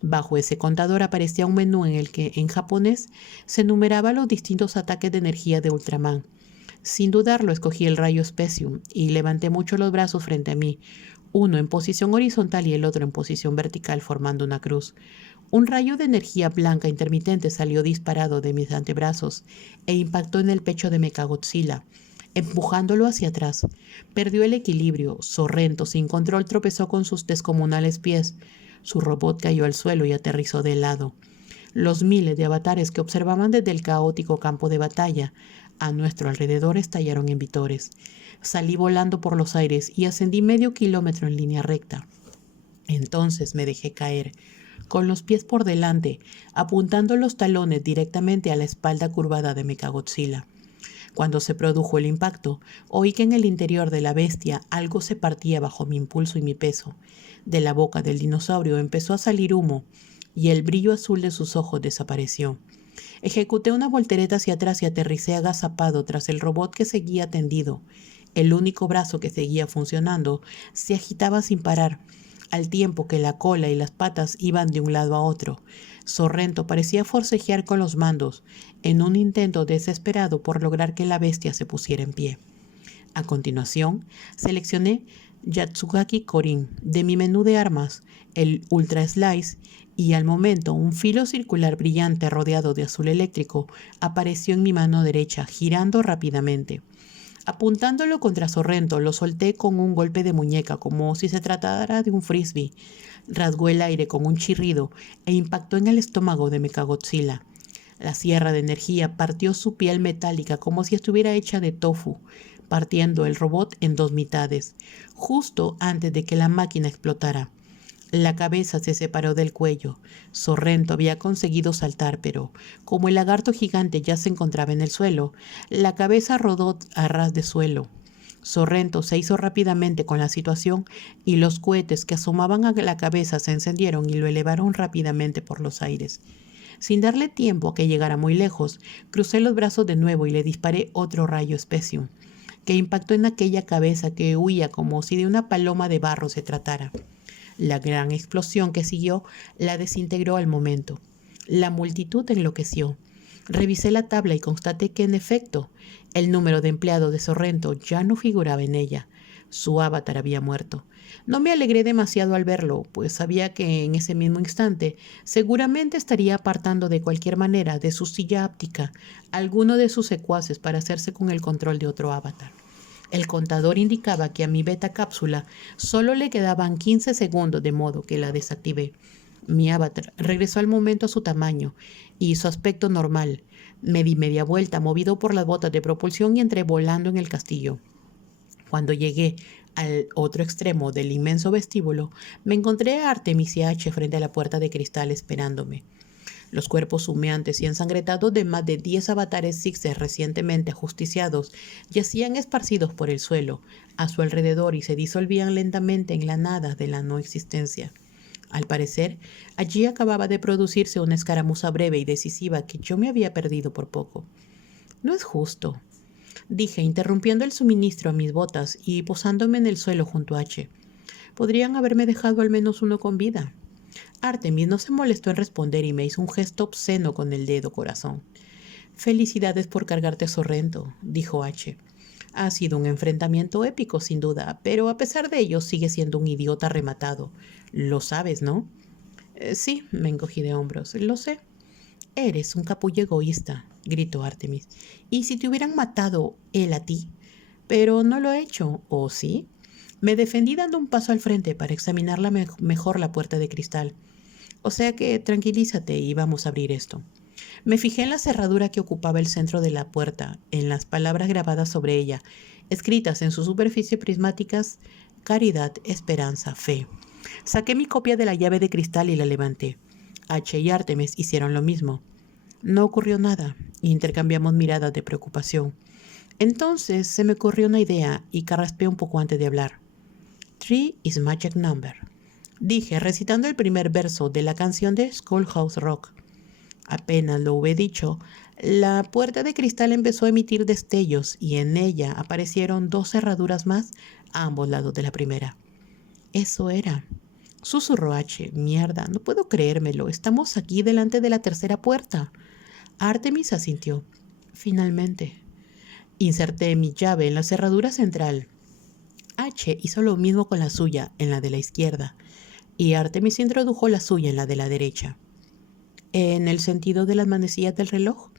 Bajo ese contador aparecía un menú en el que, en japonés, se enumeraban los distintos ataques de energía de Ultraman. Sin dudarlo, escogí el rayo Specium y levanté mucho los brazos frente a mí, uno en posición horizontal y el otro en posición vertical formando una cruz. Un rayo de energía blanca intermitente salió disparado de mis antebrazos e impactó en el pecho de Mechagodzilla, empujándolo hacia atrás. Perdió el equilibrio. Sorrento, sin control, tropezó con sus descomunales pies. Su robot cayó al suelo y aterrizó de lado. Los miles de avatares que observaban desde el caótico campo de batalla a nuestro alrededor estallaron en vítores. Salí volando por los aires y ascendí medio kilómetro en línea recta. Entonces me dejé caer, con los pies por delante, apuntando los talones directamente a la espalda curvada de Mechagodzilla. Cuando se produjo el impacto, oí que en el interior de la bestia algo se partía bajo mi impulso y mi peso. De la boca del dinosaurio empezó a salir humo y el brillo azul de sus ojos desapareció. Ejecuté una voltereta hacia atrás y aterricé agazapado tras el robot que seguía tendido. El único brazo que seguía funcionando se agitaba sin parar, al tiempo que la cola y las patas iban de un lado a otro. Sorrento parecía forcejear con los mandos, en un intento desesperado por lograr que la bestia se pusiera en pie. A continuación, seleccioné Yatsugaki Korin de mi menú de armas, el Ultra Slice, y al momento un filo circular brillante rodeado de azul eléctrico apareció en mi mano derecha, girando rápidamente. Apuntándolo contra Sorrento, lo solté con un golpe de muñeca, como si se tratara de un frisbee. Rasgó el aire con un chirrido e impactó en el estómago de Mechagodzilla. La sierra de energía partió su piel metálica como si estuviera hecha de tofu, partiendo el robot en 2 mitades, justo antes de que la máquina explotara. La cabeza se separó del cuello. Sorrento había conseguido saltar, pero como el lagarto gigante ya se encontraba en el suelo, la cabeza rodó a ras de suelo. Sorrento se hizo rápidamente con la situación y los cohetes que asomaban a la cabeza se encendieron y lo elevaron rápidamente por los aires. Sin darle tiempo a que llegara muy lejos, crucé los brazos de nuevo y le disparé otro rayo Specium, que impactó en aquella cabeza que huía como si de una paloma de barro se tratara. La gran explosión que siguió la desintegró al momento. La multitud enloqueció. Revisé la tabla y constaté que, en efecto, el número de empleados de Sorrento ya no figuraba en ella. Su avatar había muerto. No me alegré demasiado al verlo, pues sabía que en ese mismo instante seguramente estaría apartando de cualquier manera de su silla áptica alguno de sus secuaces para hacerse con el control de otro avatar. El contador indicaba que a mi beta cápsula solo le quedaban 15 segundos, de modo que la desactivé. Mi avatar regresó al momento a su tamaño y su aspecto normal. Me di media vuelta, movido por las botas de propulsión, y entré volando en el castillo. Cuando llegué al otro extremo del inmenso vestíbulo, me encontré a Artemis y H frente a la puerta de cristal esperándome. Los cuerpos humeantes y ensangrentados de más de 10 avatares Sixer recientemente ajusticiados yacían esparcidos por el suelo, a su alrededor, y se disolvían lentamente en la nada de la no existencia. Al parecer, allí acababa de producirse una escaramuza breve y decisiva que yo me había perdido por poco. «No es justo», dije, interrumpiendo el suministro a mis botas y posándome en el suelo junto a H. «Podrían haberme dejado al menos uno con vida». Artemis no se molestó en responder y me hizo un gesto obsceno con el dedo corazón. «Felicidades por cargarte a Sorrento», dijo H. «Ha sido un enfrentamiento épico, sin duda, pero a pesar de ello sigue siendo un idiota rematado. Lo sabes, ¿no?» Sí, me encogí de hombros. «Lo sé». «Eres un capullo egoísta», gritó Artemis. «¿Y si te hubieran matado él a ti?» «Pero no lo he hecho, ¿o sí?» Me defendí dando un paso al frente para examinar mejor la puerta de cristal. «O sea que tranquilízate y vamos a abrir esto». Me fijé en la cerradura que ocupaba el centro de la puerta, en las palabras grabadas sobre ella, escritas en su superficie prismáticas: caridad, esperanza, fe. Saqué mi copia de la llave de cristal y la levanté. H y Artemis hicieron lo mismo. No ocurrió nada. Intercambiamos miradas de preocupación. Entonces se me ocurrió una idea y carraspeé un poco antes de hablar. 3 is magic number, dije, recitando el primer verso de la canción de Schoolhouse Rock. Apenas lo hube dicho, la puerta de cristal empezó a emitir destellos y en ella aparecieron 2 cerraduras más a ambos lados de la primera. Eso era. Susurró H. Mierda, no puedo creérmelo. Estamos aquí delante de la tercera puerta. Artemis asintió. Finalmente. Inserté mi llave en la cerradura central. H hizo lo mismo con la suya, en la de la izquierda, y Artemis introdujo la suya en la de la derecha. ¿En el sentido de las manecillas del reloj?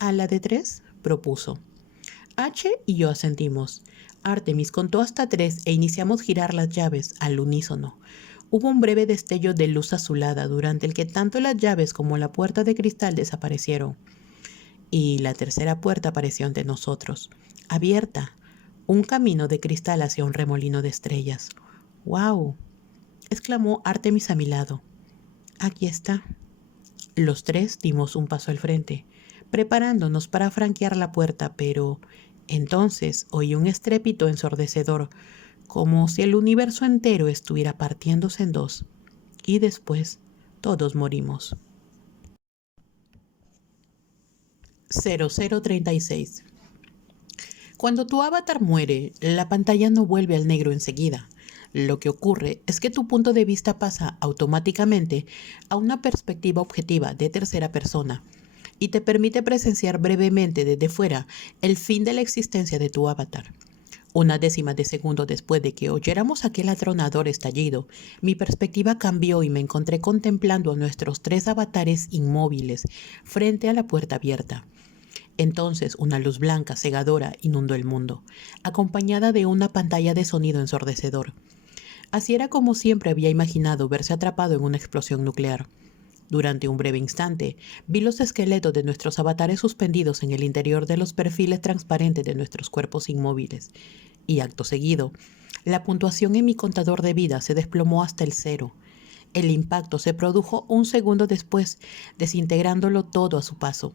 ¿A la de 3? Propuso. H y yo asentimos. Artemis contó hasta 3 e iniciamos girar las llaves al unísono. Hubo un breve destello de luz azulada durante el que tanto las llaves como la puerta de cristal desaparecieron. Y la tercera puerta apareció ante nosotros, abierta, un camino de cristal hacia un remolino de estrellas. ¡Guau! Exclamó Artemis a mi lado. Aquí está. Los 3 dimos un paso al frente, preparándonos para franquear la puerta, pero entonces oí un estrépito ensordecedor, como si el universo entero estuviera partiéndose en 2. Y después todos morimos. 0036. Cuando tu avatar muere, la pantalla no vuelve al negro enseguida. Lo que ocurre es que tu punto de vista pasa automáticamente a una perspectiva objetiva de tercera persona y te permite presenciar brevemente desde fuera el fin de la existencia de tu avatar. Una décima de segundo después de que oyéramos aquel atronador estallido, mi perspectiva cambió y me encontré contemplando a nuestros 3 avatares inmóviles frente a la puerta abierta. Entonces una luz blanca cegadora inundó el mundo, acompañada de una pantalla de sonido ensordecedor. Así era como siempre había imaginado verse atrapado en una explosión nuclear. Durante un breve instante, vi los esqueletos de nuestros avatares suspendidos en el interior de los perfiles transparentes de nuestros cuerpos inmóviles, y acto seguido, la puntuación en mi contador de vida se desplomó hasta el 0. El impacto se produjo un segundo después, desintegrándolo todo a su paso.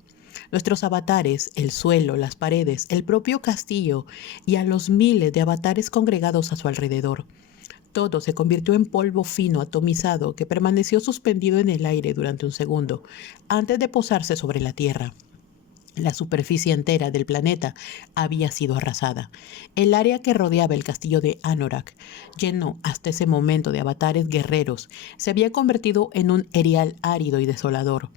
Nuestros avatares, el suelo, las paredes, el propio castillo y a los miles de avatares congregados a su alrededor. Todo se convirtió en polvo fino atomizado que permaneció suspendido en el aire durante un segundo, antes de posarse sobre la Tierra. La superficie entera del planeta había sido arrasada. El área que rodeaba el castillo de Anorak, lleno hasta ese momento de avatares guerreros, se había convertido en un erial árido y desolador.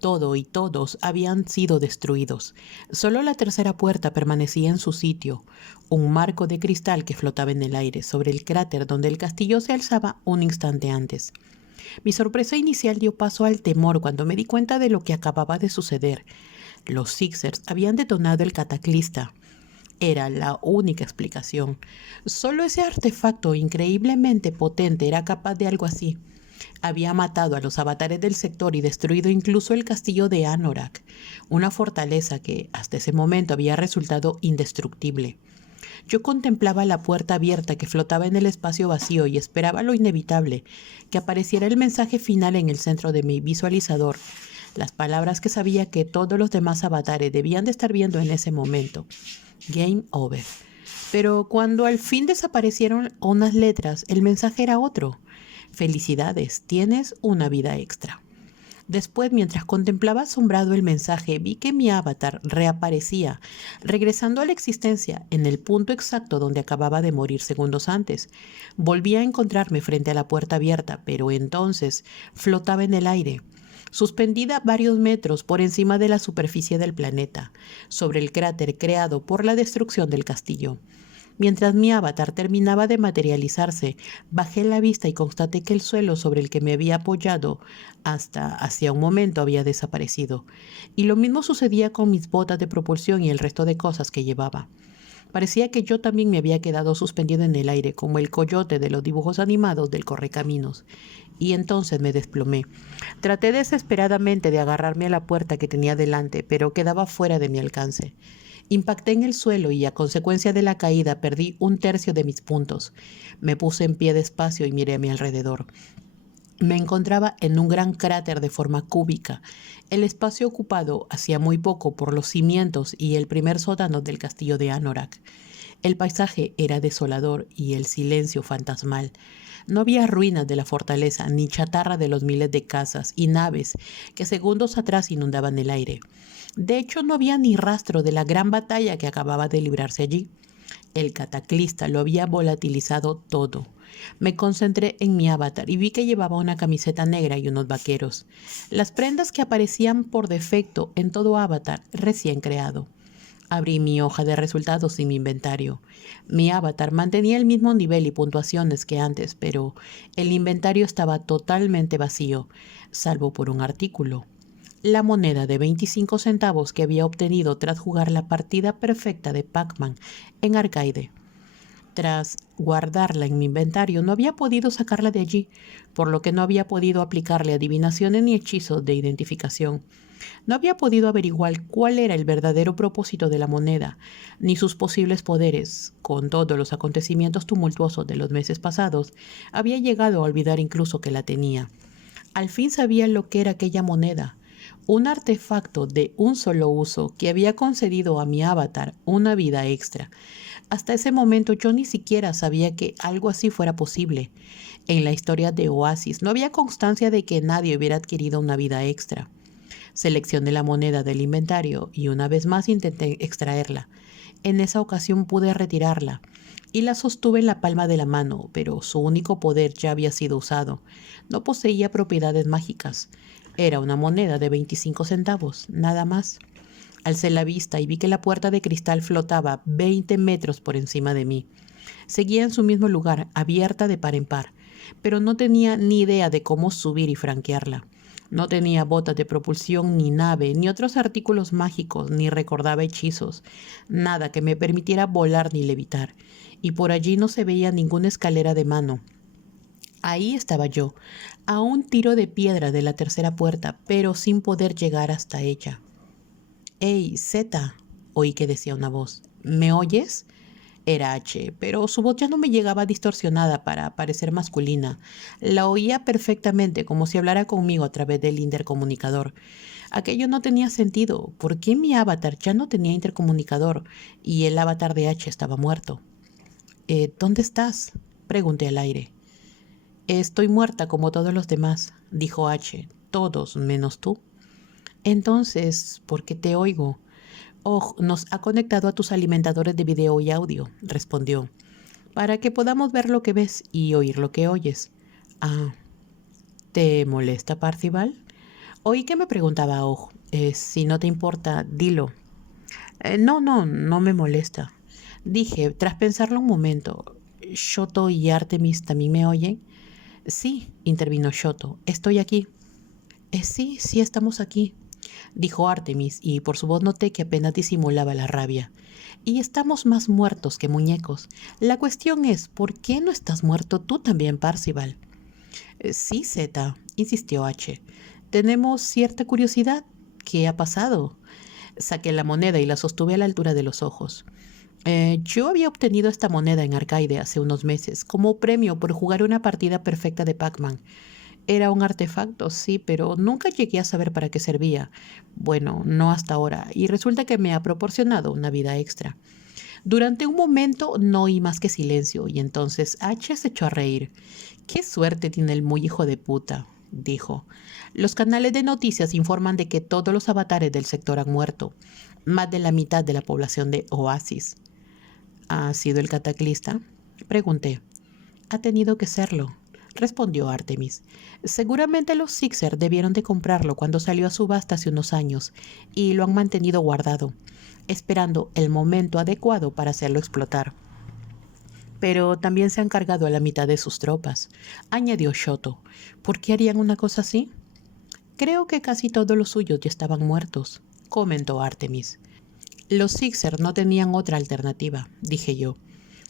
Todo y todos habían sido destruidos. Solo la tercera puerta permanecía en su sitio, un marco de cristal que flotaba en el aire sobre el cráter donde el castillo se alzaba un instante antes. Mi sorpresa inicial dio paso al temor cuando me di cuenta de lo que acababa de suceder. Los Sixers habían detonado el cataclista. Era la única explicación. Solo ese artefacto increíblemente potente era capaz de algo así. Había matado a los avatares del sector y destruido incluso el castillo de Anorak, una fortaleza que hasta ese momento había resultado indestructible. Yo contemplaba la puerta abierta que flotaba en el espacio vacío y esperaba lo inevitable, que apareciera el mensaje final en el centro de mi visualizador, las palabras que sabía que todos los demás avatares debían de estar viendo en ese momento. Game over. Pero cuando al fin desaparecieron unas letras, el mensaje era otro. Felicidades, tienes una vida extra. Después, mientras contemplaba asombrado el mensaje, vi que mi avatar reaparecía, regresando a la existencia en el punto exacto donde acababa de morir segundos antes. Volví a encontrarme frente a la puerta abierta, pero entonces flotaba en el aire, suspendida varios metros por encima de la superficie del planeta, sobre el cráter creado por la destrucción del castillo. Mientras mi avatar terminaba de materializarse, bajé la vista y constaté que el suelo sobre el que me había apoyado hasta hacía un momento había desaparecido. Y lo mismo sucedía con mis botas de propulsión y el resto de cosas que llevaba. Parecía que yo también me había quedado suspendido en el aire, como el coyote de los dibujos animados del Correcaminos. Y entonces me desplomé. Traté desesperadamente de agarrarme a la puerta que tenía delante, pero quedaba fuera de mi alcance. Impacté en el suelo y a consecuencia de la caída perdí un tercio de mis puntos. Me puse en pie despacio y miré a mi alrededor. Me encontraba en un gran cráter de forma cúbica, el espacio ocupado hacía muy poco por los cimientos y el primer sótano del castillo de Anorak. El paisaje era desolador y el silencio fantasmal. No había ruinas de la fortaleza ni chatarra de los miles de casas y naves que segundos atrás inundaban el aire. De hecho, no había ni rastro de la gran batalla que acababa de librarse allí. El cataclista lo había volatilizado todo. Me concentré en mi avatar y vi que llevaba una camiseta negra y unos vaqueros, las prendas que aparecían por defecto en todo avatar recién creado. Abrí mi hoja de resultados y mi inventario. Mi avatar mantenía el mismo nivel y puntuaciones que antes, pero el inventario estaba totalmente vacío, salvo por un artículo. La moneda de 25 centavos que había obtenido tras jugar la partida perfecta de Pac-Man en Arcade. Tras guardarla en mi inventario, no había podido sacarla de allí, por lo que no había podido aplicarle adivinaciones ni hechizos de identificación. No había podido averiguar cuál era el verdadero propósito de la moneda, ni sus posibles poderes. Con todos los acontecimientos tumultuosos de los meses pasados, había llegado a olvidar incluso que la tenía. Al fin sabía lo que era aquella moneda, un artefacto de un solo uso que había concedido a mi avatar una vida extra. Hasta ese momento yo ni siquiera sabía que algo así fuera posible. En la historia de Oasis no había constancia de que nadie hubiera adquirido una vida extra. Seleccioné la moneda del inventario y una vez más intenté extraerla. En esa ocasión pude retirarla y la sostuve en la palma de la mano, pero su único poder ya había sido usado. No poseía propiedades mágicas. Era una moneda de 25 centavos, nada más. Alcé la vista y vi que la puerta de cristal flotaba 20 metros por encima de mí. Seguía en su mismo lugar, abierta de par en par, pero no tenía ni idea de cómo subir y franquearla. No tenía botas de propulsión, ni nave, ni otros artículos mágicos, ni recordaba hechizos, nada que me permitiera volar ni levitar, y por allí no se veía ninguna escalera de mano. Ahí estaba yo, a un tiro de piedra de la tercera puerta, pero sin poder llegar hasta ella. «¡Hey, Z!», oí que decía una voz. «¿Me oyes?». Era H, pero su voz ya no me llegaba distorsionada para parecer masculina. La oía perfectamente, como si hablara conmigo a través del intercomunicador. Aquello no tenía sentido. ¿Por qué mi avatar ya no tenía intercomunicador y el avatar de H estaba muerto? ¿Dónde estás?, pregunté al aire. «Estoy muerta como todos los demás», dijo H. «Todos menos tú». «Entonces, ¿por qué te oigo?». «Oh, nos ha conectado a tus alimentadores de video y audio», respondió, «para que podamos ver lo que ves y oír lo que oyes». «Ah, ¿te molesta, Parcival?». Oí que me preguntaba Oh. «Si no te importa, dilo». No me molesta», dije tras pensarlo un momento. «¿Shoto y Artemis también me oyen?». «Sí», intervino Shoto, «estoy aquí». Sí, estamos aquí», dijo Artemis, y por su voz noté que apenas disimulaba la rabia. «Y estamos más muertos que muñecos. La cuestión es, ¿por qué no estás muerto tú también, Parcival?». «Sí, Z», insistió H. «Tenemos cierta curiosidad. ¿Qué ha pasado?». Saqué la moneda y la sostuve a la altura de los ojos. Yo había obtenido esta moneda en Arcade hace unos meses, como premio por jugar una partida perfecta de Pac-Man. Era un artefacto, sí, pero nunca llegué a saber para qué servía. Bueno, no hasta ahora, y resulta que me ha proporcionado una vida extra. Durante un momento no oí más que silencio, y entonces H se echó a reír. «Qué suerte tiene el muy hijo de puta», dijo. «Los canales de noticias informan de que todos los avatares del sector han muerto, más de la mitad de la población de Oasis». «¿Ha sido el cataclista?», pregunté. «Ha tenido que serlo», respondió Artemis. «Seguramente los Sixer debieron de comprarlo cuando salió a subasta hace unos años y lo han mantenido guardado, esperando el momento adecuado para hacerlo explotar. Pero también se han cargado a la mitad de sus tropas», añadió Shoto. «¿Por qué harían una cosa así?». «Creo que casi todos los suyos ya estaban muertos», comentó Artemis. «Los Sixer no tenían otra alternativa», dije yo.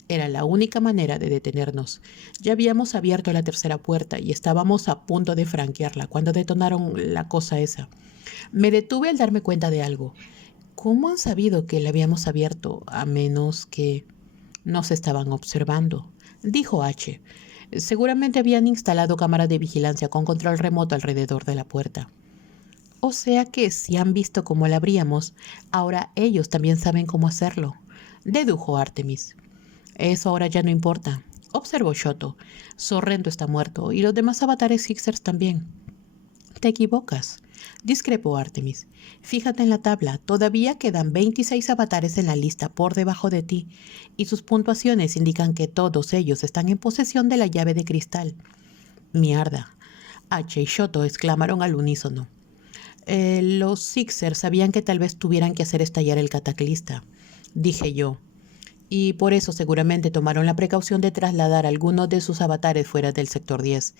Era la única manera de detenernos. Ya habíamos abierto la tercera puerta y estábamos a punto de franquearla cuando detonaron la cosa esa. Me detuve al darme cuenta de algo. ¿Cómo han sabido que la habíamos abierto a menos que nos estaban observando?, dijo H. Seguramente habían instalado cámaras de vigilancia con control remoto alrededor de la puerta. O sea que si han visto cómo la abríamos, ahora ellos también saben cómo hacerlo, dedujo Artemis. Eso ahora ya no importa, observó Shoto. Sorrento está muerto y los demás avatares Sixers también. Te equivocas, discrepó Artemis. Fíjate en la tabla, todavía quedan 26 avatares en la lista por debajo de ti, y sus puntuaciones indican que todos ellos están en posesión de la llave de cristal. Mierda. H y Shoto exclamaron al unísono. Los Sixers sabían que tal vez tuvieran que hacer estallar el cataclista, dije yo, y por eso seguramente tomaron la precaución de trasladar algunos de sus avatares fuera del sector 10.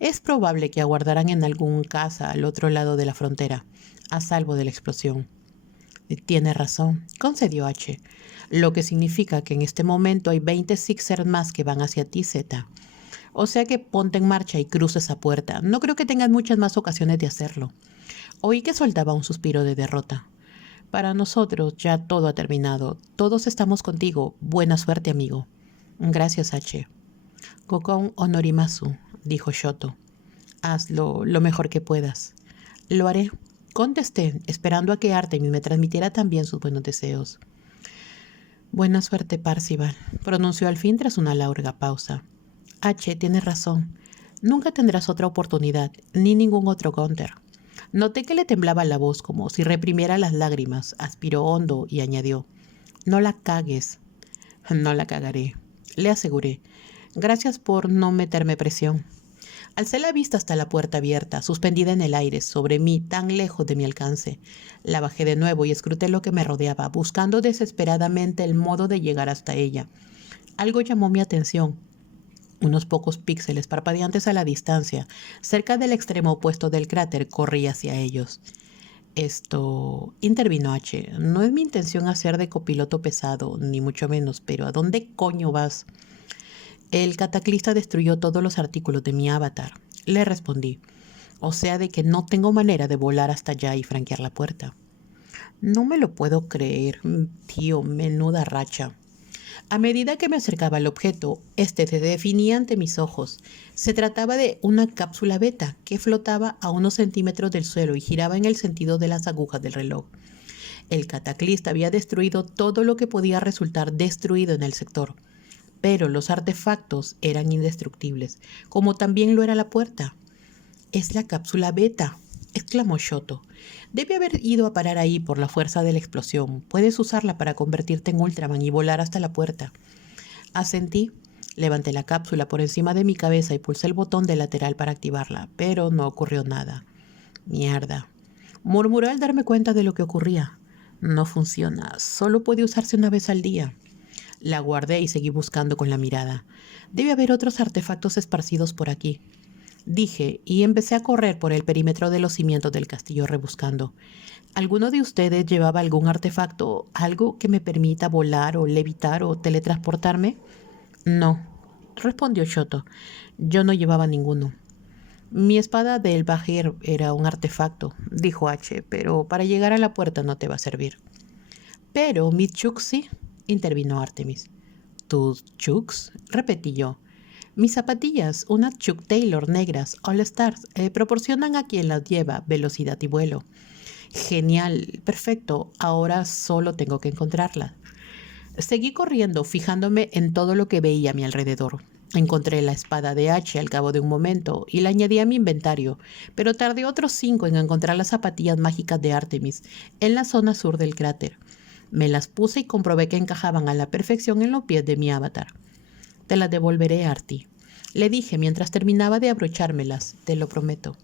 Es probable que aguardaran en algún casa al otro lado de la frontera, a salvo de la explosión. Tiene razón, concedió H, lo que significa que en este momento hay 20 Sixers más que van hacia ti, Z. O sea que ponte en marcha y cruza esa puerta. No creo que tengas muchas más ocasiones de hacerlo. Oí que soltaba un suspiro de derrota. Para nosotros ya todo ha terminado. Todos estamos contigo. Buena suerte, amigo. Gracias, H. Kokon Onorimasu, dijo Shoto. Hazlo lo mejor que puedas. Lo haré, contesté, esperando a que Artemis me transmitiera también sus buenos deseos. Buena suerte, Parcival, pronunció al fin tras una larga pausa. H, tienes razón. Nunca tendrás otra oportunidad, ni ningún otro Gunther. Noté que le temblaba la voz como si reprimiera las lágrimas. Aspiró hondo y añadió, no la cagues. No la cagaré, le aseguré. Gracias por no meterme presión. Alcé la vista hasta la puerta abierta, suspendida en el aire, sobre mí, tan lejos de mi alcance. La bajé de nuevo y escruté lo que me rodeaba, buscando desesperadamente el modo de llegar hasta ella. Algo llamó mi atención. Unos pocos píxeles parpadeantes a la distancia, cerca del extremo opuesto del cráter, corrí hacia ellos. Esto, intervino H. No es mi intención hacer de copiloto pesado, ni mucho menos, pero ¿a dónde coño vas? El cataclista destruyó todos los artículos de mi avatar. Le respondí. O sea de que no tengo manera de volar hasta allá y franquear la puerta. No me lo puedo creer, tío, menuda racha. A medida que me acercaba al objeto, este se definía ante mis ojos. Se trataba de una cápsula beta que flotaba a unos centímetros del suelo y giraba en el sentido de las agujas del reloj. El cataclista había destruido todo lo que podía resultar destruido en el sector, pero los artefactos eran indestructibles, como también lo era la puerta. «Es la cápsula beta», exclamó Shoto. «Debe haber ido a parar ahí por la fuerza de la explosión. Puedes usarla para convertirte en Ultraman y volar hasta la puerta». Asentí. Levanté la cápsula por encima de mi cabeza y pulsé el botón de lateral para activarla, pero no ocurrió nada. «Mierda», murmuré al darme cuenta de lo que ocurría. «No funciona. Solo puede usarse una vez al día». La guardé y seguí buscando con la mirada. Debe haber otros artefactos esparcidos por aquí, dije, y empecé a correr por el perímetro de los cimientos del castillo rebuscando. ¿Alguno de ustedes llevaba algún artefacto, algo que me permita volar o levitar o teletransportarme? No, respondió Shoto. Yo no llevaba ninguno. Mi espada del Bajir era un artefacto, dijo H, pero para llegar a la puerta no te va a servir. Pero mi Chuk sí, intervino Artemis. ¿Tus Chuks? Repetí yo. Mis zapatillas, unas Chuck Taylor negras All Stars, proporcionan a quien las lleva velocidad y vuelo. Genial, perfecto, ahora solo tengo que encontrarlas. Seguí corriendo, fijándome en todo lo que veía a mi alrededor. Encontré la espada de H al cabo de un momento y la añadí a mi inventario, pero tardé otros 5 en encontrar las zapatillas mágicas de Artemis en la zona sur del cráter. Me las puse y comprobé que encajaban a la perfección en los pies de mi avatar. Te las devolveré, Artie, le dije mientras terminaba de abrochármelas, te lo prometo.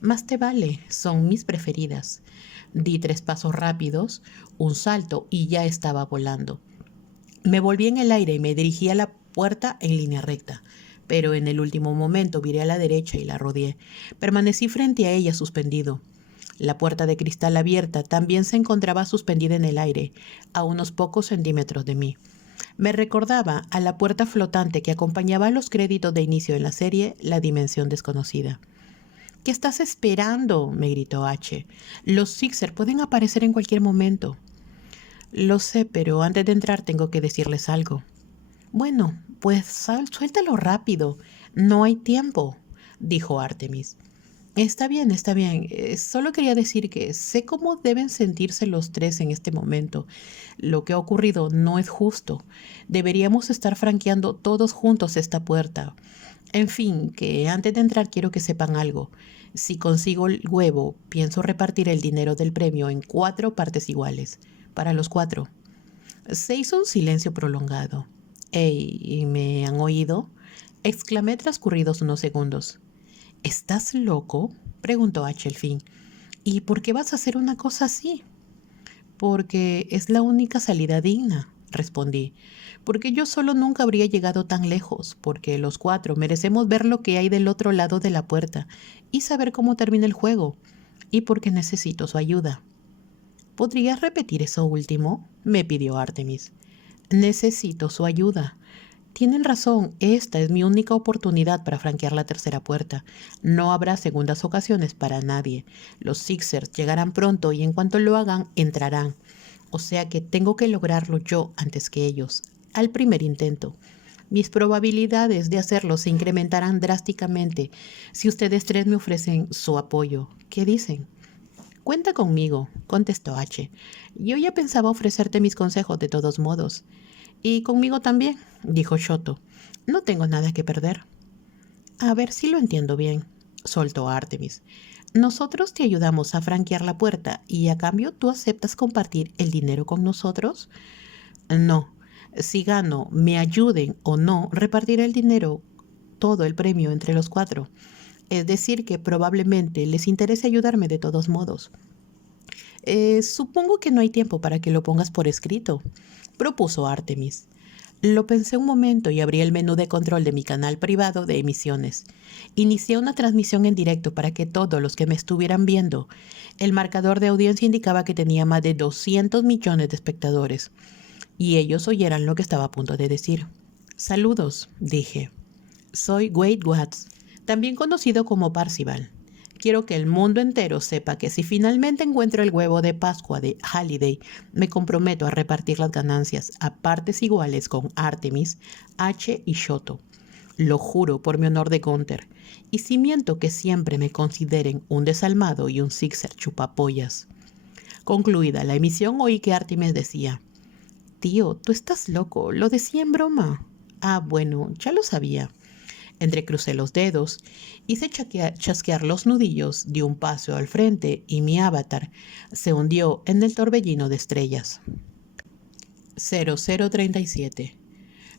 Más te vale, son mis preferidas. Di 3 pasos rápidos, un salto y ya estaba volando. Me volví en el aire y me dirigí a la puerta en línea recta, pero en el último momento viré a la derecha y la rodeé. Permanecí frente a ella suspendido. La puerta de cristal abierta también se encontraba suspendida en el aire, a unos pocos centímetros de mí. Me recordaba a la puerta flotante que acompañaba a los créditos de inicio en la serie La Dimensión Desconocida. «¿Qué estás esperando?», me gritó H. «Los Sixers pueden aparecer en cualquier momento». «Lo sé, pero antes de entrar tengo que decirles algo». «Bueno, pues suéltalo rápido», No hay tiempo, dijo Artemis. Está bien, está bien. Solo quería decir que sé cómo deben sentirse los tres en este momento. Lo que ha ocurrido no es justo. Deberíamos estar franqueando todos juntos esta puerta. En fin, que antes de entrar quiero que sepan algo. Si consigo el huevo, pienso repartir el dinero del premio en 4 partes iguales, para los 4. Se hizo un silencio prolongado. «Ey, ¿me han oído?», exclamé transcurridos unos segundos. «¿Estás loco?», preguntó H al fin. «¿Y por qué vas a hacer una cosa así?». «Porque es la única salida digna», respondí. «Porque yo solo nunca habría llegado tan lejos, porque los 4 merecemos ver lo que hay del otro lado de la puerta y saber cómo termina el juego, y porque necesito su ayuda». «¿Podrías repetir eso último?», me pidió Artemis. «Necesito su ayuda». Tienen razón, esta es mi única oportunidad para franquear la tercera puerta. No habrá segundas ocasiones para nadie. Los Sixers llegarán pronto y en cuanto lo hagan, entrarán. O sea que tengo que lograrlo yo antes que ellos, al primer intento. Mis probabilidades de hacerlo se incrementarán drásticamente si ustedes tres me ofrecen su apoyo. ¿Qué dicen? «Cuenta conmigo», contestó H. «Yo ya pensaba ofrecerte mis consejos de todos modos». «Y conmigo también», dijo Shoto. «No tengo nada que perder». «A ver si lo entiendo bien», soltó Artemis. «Nosotros te ayudamos a franquear la puerta y a cambio tú aceptas compartir el dinero con nosotros». «No. Si gano, me ayuden o no, repartiré el dinero, todo el premio entre los 4. Es decir, que probablemente les interese ayudarme de todos modos». Supongo que no hay tiempo para que lo pongas por escrito», propuso Artemis. Lo pensé un momento y abrí el menú de control de mi canal privado de emisiones. Inicié una transmisión en directo para que todos los que me estuvieran viendo. El marcador de audiencia indicaba que tenía más de 200 millones de espectadores. Y ellos oyeran lo que estaba a punto de decir. «Saludos», dije. «Soy Wade Watts, también conocido como Parzival. Quiero que el mundo entero sepa que si finalmente encuentro el huevo de Pascua de Halliday, me comprometo a repartir las ganancias a partes iguales con Artemis, H y Shoto. Lo juro por mi honor de Gunther. Y si miento, que siempre me consideren un desalmado y un Sixer chupapollas». Concluida la emisión, oí que Artemis decía: «Tío, tú estás loco, lo decía en broma». «Ah, bueno, ya lo sabía». Entrecrucé los dedos, hice chasquear los nudillos, di un paso al frente y mi avatar se hundió en el torbellino de estrellas. 0037.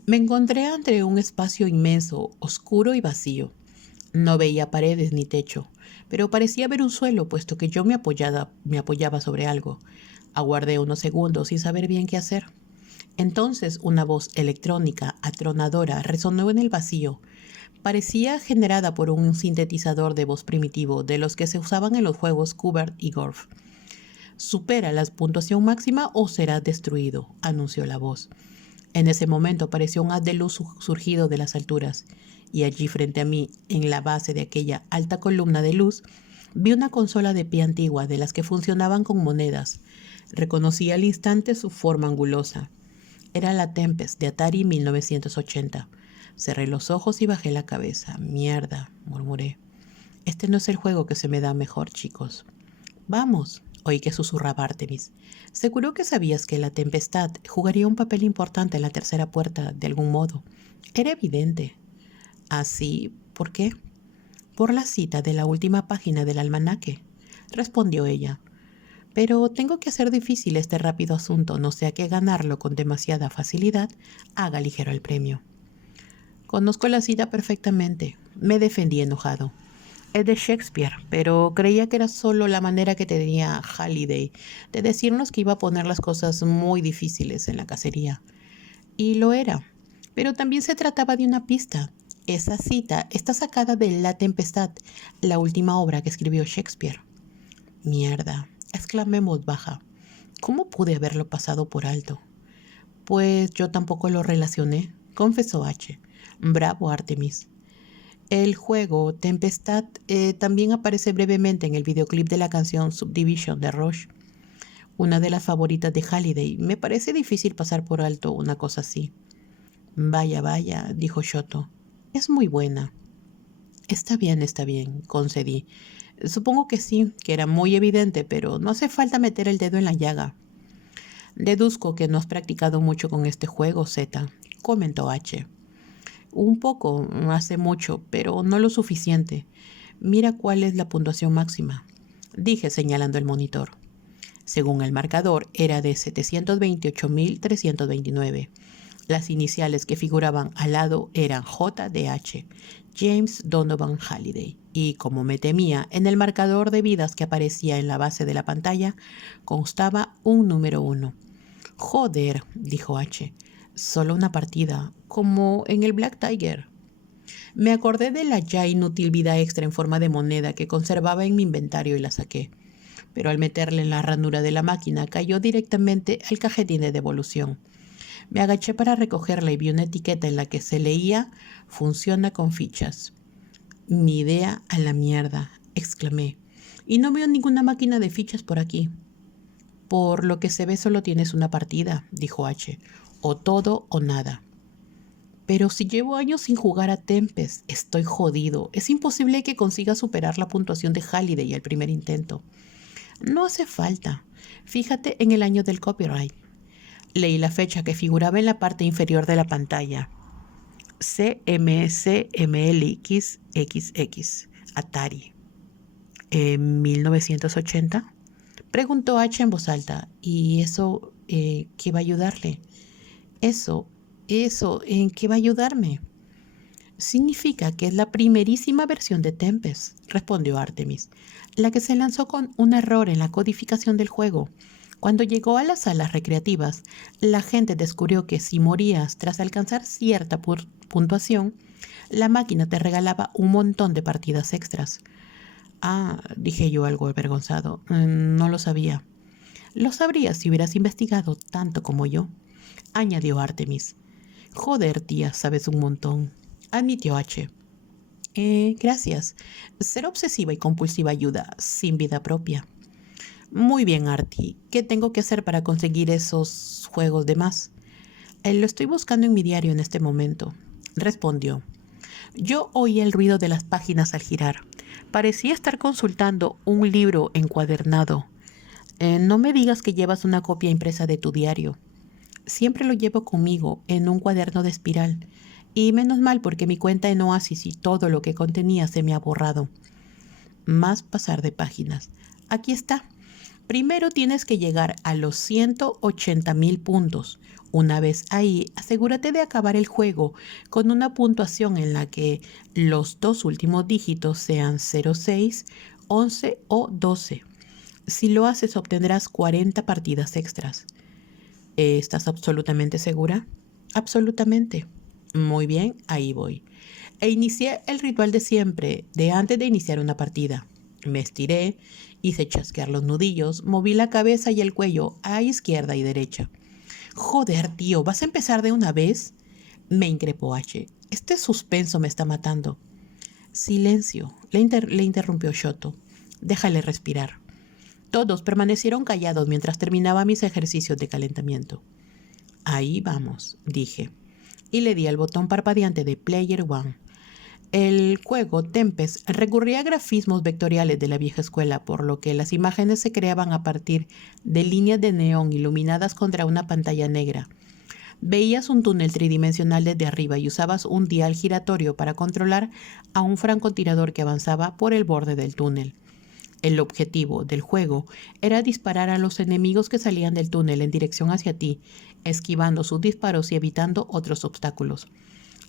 Me encontré ante un espacio inmenso, oscuro y vacío. No veía paredes ni techo, pero parecía ver un suelo, puesto que yo me apoyaba sobre algo. Aguardé unos segundos sin saber bien qué hacer. Entonces una voz electrónica atronadora resonó en el vacío. Parecía generada por un sintetizador de voz primitivo de los que se usaban en los juegos Qbert y Gorf. «Supera la puntuación máxima o serás destruido», anunció la voz. En ese momento apareció un haz de luz surgido de las alturas, y allí frente a mí, en la base de aquella alta columna de luz, vi una consola de pie antigua de las que funcionaban con monedas. Reconocí al instante su forma angulosa. Era la Tempest de Atari 1980. Cerré los ojos y bajé la cabeza. «Mierda», murmuré. «Este no es el juego que se me da mejor, chicos». «Vamos», oí que susurraba Artemis. «Seguro que sabías que la tempestad jugaría un papel importante en la tercera puerta, de algún modo». Era evidente. «¿Así? ¿Por qué?» «Por la cita de la última página del almanaque», respondió ella. «Pero tengo que hacer difícil este rápido asunto, no sea que ganarlo con demasiada facilidad haga ligero el premio». «Conozco la cita perfectamente», me defendí enojado. «Es de Shakespeare, pero creía que era solo la manera que tenía Halliday de decirnos que iba a poner las cosas muy difíciles en la cacería». Y lo era, pero también se trataba de una pista. Esa cita está sacada de La Tempestad, la última obra que escribió Shakespeare. «Mierda», exclamé en voz baja. ¿Cómo pude haberlo pasado por alto? «Pues yo tampoco lo relacioné», confesó H. «Bravo, Artemis». El juego Tempestad también aparece brevemente en el videoclip de la canción Subdivision de Rush, una de las favoritas de Halliday. Me parece difícil pasar por alto una cosa así. «Vaya, vaya», dijo Shoto. «Es muy buena». Está bien, concedí. Supongo que sí, que era muy evidente, pero no hace falta meter el dedo en la llaga. Deduzco que no has practicado mucho con este juego, Z, comentó H. Un poco, hace mucho, pero no lo suficiente. Mira cuál es la puntuación máxima, dije señalando el monitor. Según el marcador, era de 728.329. Las iniciales que figuraban al lado eran JDH, James Donovan Halliday, y como me temía, en el marcador de vidas que aparecía en la base de la pantalla constaba un número 1. Joder, dijo H, solo una partida, como en el Black Tiger. Me acordé de la ya inútil vida extra en forma de moneda que conservaba en mi inventario y la saqué, pero al meterla en la ranura de la máquina cayó directamente al cajetín de devolución. Me agaché para recogerla y vi una etiqueta en la que se leía «Funciona con fichas». «Mi idea a la mierda», exclamé. «Y no veo ninguna máquina de fichas por aquí». «Por lo que se ve solo tienes una partida», dijo H. «O todo o nada». «Pero si llevo años sin jugar a Tempest, estoy jodido. Es imposible que consiga superar la puntuación de Halliday al primer intento». «No hace falta. Fíjate en el año del copyright». Leí la fecha que figuraba en la parte inferior de la pantalla. CMCMLXXX, Atari. ¿1980? Preguntó H en voz alta. ¿Y eso qué va a ayudarle? Eso, ¿en qué va a ayudarme? Significa que es la primerísima versión de Tempest, respondió Artemis, la que se lanzó con un error en la codificación del juego. Cuando llegó a las salas recreativas, la gente descubrió que si morías tras alcanzar cierta puntuación, la máquina te regalaba un montón de partidas extras. Ah, dije yo algo avergonzado, no lo sabía. Lo sabrías si hubieras investigado tanto como yo, añadió Artemis. Joder, tía, sabes un montón, admitió H. Gracias. Ser obsesiva y compulsiva ayuda, sin vida propia. Muy bien, Artie. ¿Qué tengo que hacer para conseguir esos juegos de más? Lo estoy buscando en mi diario en este momento, respondió. Yo oí el ruido de las páginas al girar. Parecía estar consultando un libro encuadernado. No me digas que llevas una copia impresa de tu diario. Siempre lo llevo conmigo en un cuaderno de espiral. Y menos mal porque mi cuenta en Oasis y todo lo que contenía se me ha borrado. Más pasar de páginas. Aquí está. Primero tienes que llegar a los 180.000 puntos. Una vez ahí, asegúrate de acabar el juego con una puntuación en la que los dos últimos dígitos sean 06, 11 o 12. Si lo haces, obtendrás 40 partidas extras. ¿Estás absolutamente segura? Absolutamente. Muy bien, ahí voy. E inicié el ritual de siempre, de antes de iniciar una partida. Me estiré, hice chasquear los nudillos, moví la cabeza y el cuello a izquierda y derecha. Joder, tío, ¿vas a empezar de una vez? Me increpó H. Este suspenso me está matando. Silencio, le interrumpió Shoto. Déjale respirar. Todos permanecieron callados mientras terminaba mis ejercicios de calentamiento. Ahí vamos, dije, y le di al botón parpadeante de Player One. El juego Tempest recurría a grafismos vectoriales de la vieja escuela, por lo que las imágenes se creaban a partir de líneas de neón iluminadas contra una pantalla negra. Veías un túnel tridimensional desde arriba y usabas un dial giratorio para controlar a un francotirador que avanzaba por el borde del túnel. El objetivo del juego era disparar a los enemigos que salían del túnel en dirección hacia ti, esquivando sus disparos y evitando otros obstáculos.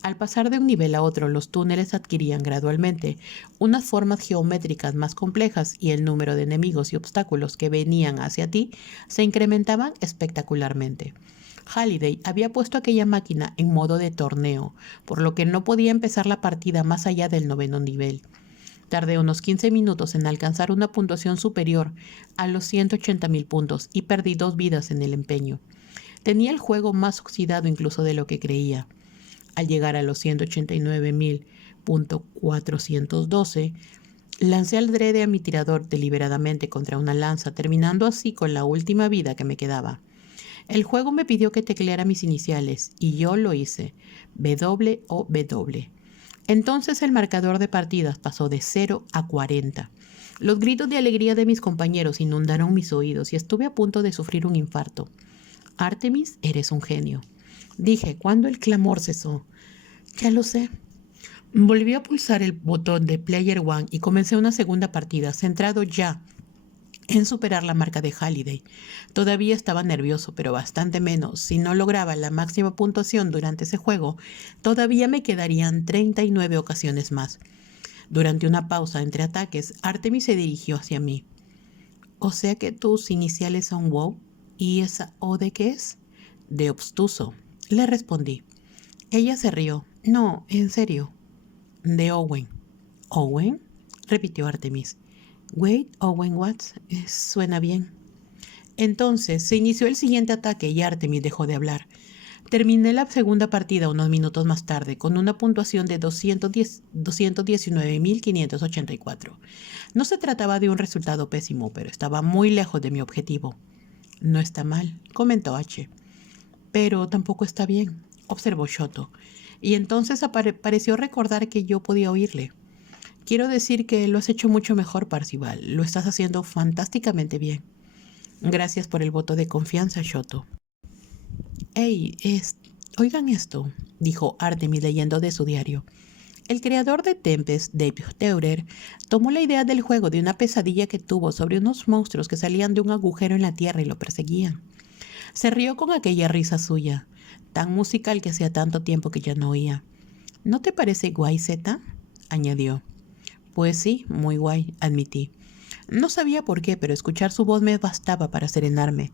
Al pasar de un nivel a otro, los túneles adquirían gradualmente unas formas geométricas más complejas y el número de enemigos y obstáculos que venían hacia ti se incrementaban espectacularmente. Halliday había puesto aquella máquina en modo de torneo, por lo que no podía empezar la partida más allá del 9º nivel. Tardé unos 15 minutos en alcanzar una puntuación superior a los 180.000 puntos y perdí 2 vidas en el empeño. Tenía el juego más oxidado incluso de lo que creía. Al llegar a los 189.412, lancé al drede a mi tirador deliberadamente contra una lanza, terminando así con la última vida que me quedaba. El juego me pidió que tecleara mis iniciales y yo lo hice, WOW. Entonces el marcador de partidas pasó de 0 a 40. Los gritos de alegría de mis compañeros inundaron mis oídos y estuve a punto de sufrir un infarto. Artemis, eres un genio, dije cuando el clamor cesó. Ya lo sé. Volví a pulsar el botón de Player One y comencé una segunda partida, centrado ya en superar la marca de Halliday. Todavía estaba nervioso, pero bastante menos. Si no lograba la máxima puntuación durante ese juego, todavía me quedarían 39 ocasiones más. Durante una pausa entre ataques, Artemis se dirigió hacia mí. ¿O sea que tus iniciales son WoW? ¿Y esa O de qué es? De obstuso, le respondí. Ella se rió. No, en serio. De Owen. ¿Owen? Repitió Artemis. Wade Owen Watts. Suena bien. Entonces se inició el siguiente ataque y Artemis dejó de hablar. Terminé la segunda partida unos minutos más tarde con una puntuación de 219.584. No se trataba de un resultado pésimo, pero estaba muy lejos de mi objetivo. No está mal, comentó H. Pero tampoco está bien, observó Shoto. Y entonces pareció recordar que yo podía oírle. Quiero decir que lo has hecho mucho mejor, Parcival. Lo estás haciendo fantásticamente bien. Gracias por el voto de confianza, Shoto. Hey, oigan esto, dijo Artemis leyendo de su diario. El creador de Tempest, Dave Teurer, tomó la idea del juego de una pesadilla que tuvo sobre unos monstruos que salían de un agujero en la tierra y lo perseguían. Se rió con aquella risa suya, tan musical que hacía tanto tiempo que ya no oía. ¿No te parece guay, Zeta?, añadió. Pues sí, muy guay, admití. No sabía por qué, pero escuchar su voz me bastaba para serenarme.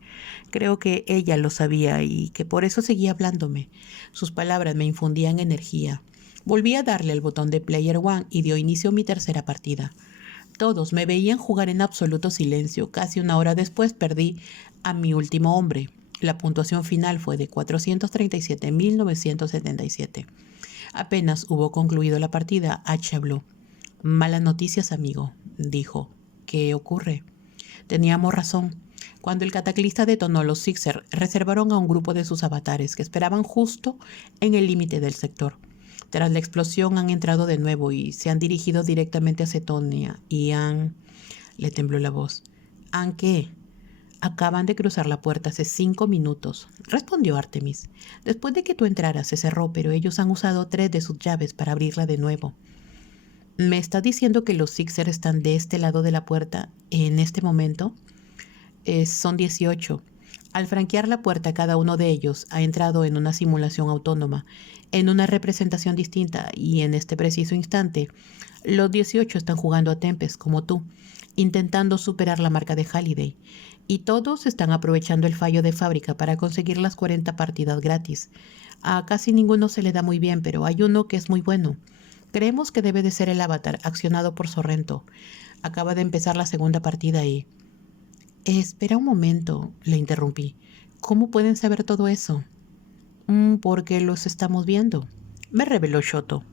Creo que ella lo sabía y que por eso seguía hablándome. Sus palabras me infundían energía. Volví a darle al botón de Player One y dio inicio a mi tercera partida. Todos me veían jugar en absoluto silencio. Casi una hora después perdí a mi último hombre. La puntuación final fue de 437.977. Apenas hubo concluido la partida, H habló. Malas noticias, amigo, dijo. ¿Qué ocurre? Teníamos razón. Cuando el cataclista detonó, los Sixers reservaron a un grupo de sus avatares que esperaban justo en el límite del sector. Tras la explosión han entrado de nuevo y se han dirigido directamente a Cetonia y han... Le tembló la voz. ¿Han qué? Acaban de cruzar la puerta hace 5 minutos, respondió Artemis. Después de que tú entraras se cerró, pero ellos han usado 3 de sus llaves para abrirla de nuevo. ¿Me estás diciendo que los Sixers están de este lado de la puerta en este momento? Son 18. Al franquear la puerta, cada uno de ellos ha entrado en una simulación autónoma, en una representación distinta, y en este preciso instante, los 18 están jugando a Tempest como tú, intentando superar la marca de Halliday, y todos están aprovechando el fallo de fábrica para conseguir las 40 partidas gratis. A casi ninguno se le da muy bien, pero hay uno que es muy bueno. Creemos que debe de ser el avatar accionado por Sorrento. Acaba de empezar la segunda partida y... Espera un momento, le interrumpí. ¿Cómo pueden saber todo eso? Porque los estamos viendo, me reveló Shoto.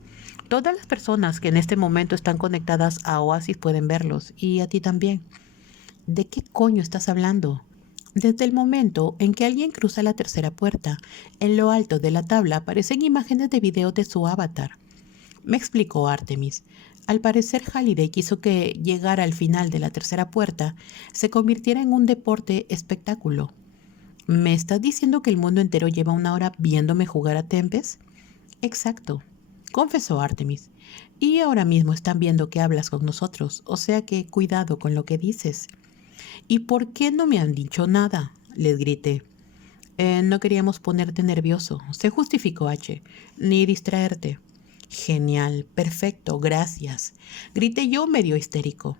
Todas las personas que en este momento están conectadas a Oasis pueden verlos, y a ti también. ¿De qué coño estás hablando? Desde el momento en que alguien cruza la tercera puerta, en lo alto de la tabla aparecen imágenes de video de su avatar. Me explicó Artemis. Al parecer Halliday quiso que llegar al final de la tercera puerta se convirtiera en un deporte espectáculo. ¿Me estás diciendo que el mundo entero lleva una hora viéndome jugar a Tempest? Exacto, confesó Artemis. Y ahora mismo están viendo que hablas con nosotros, o sea que cuidado con lo que dices. ¿Y por qué no me han dicho nada?, les grité. No queríamos ponerte nervioso, se justificó H, ni distraerte. Genial, perfecto, gracias, grité yo medio histérico.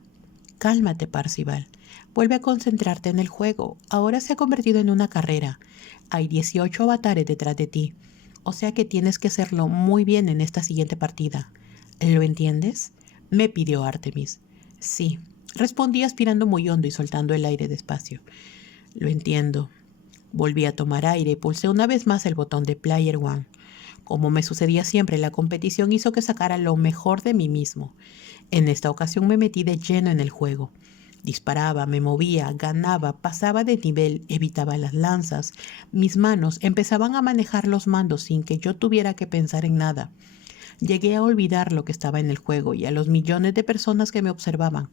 Cálmate, Parcival. Vuelve a concentrarte en el juego. Ahora se ha convertido en una carrera. Hay 18 avatares detrás de ti. O sea que tienes que hacerlo muy bien en esta siguiente partida. ¿Lo entiendes?, me pidió Artemis. Sí, respondí aspirando muy hondo y soltando el aire despacio. Lo entiendo. Volví a tomar aire y pulsé una vez más el botón de Player One. Como me sucedía siempre, la competición hizo que sacara lo mejor de mí mismo. En esta ocasión me metí de lleno en el juego. Disparaba, me movía, ganaba, pasaba de nivel, evitaba las lanzas. Mis manos empezaban a manejar los mandos sin que yo tuviera que pensar en nada. Llegué a olvidar lo que estaba en el juego y a los millones de personas que me observaban.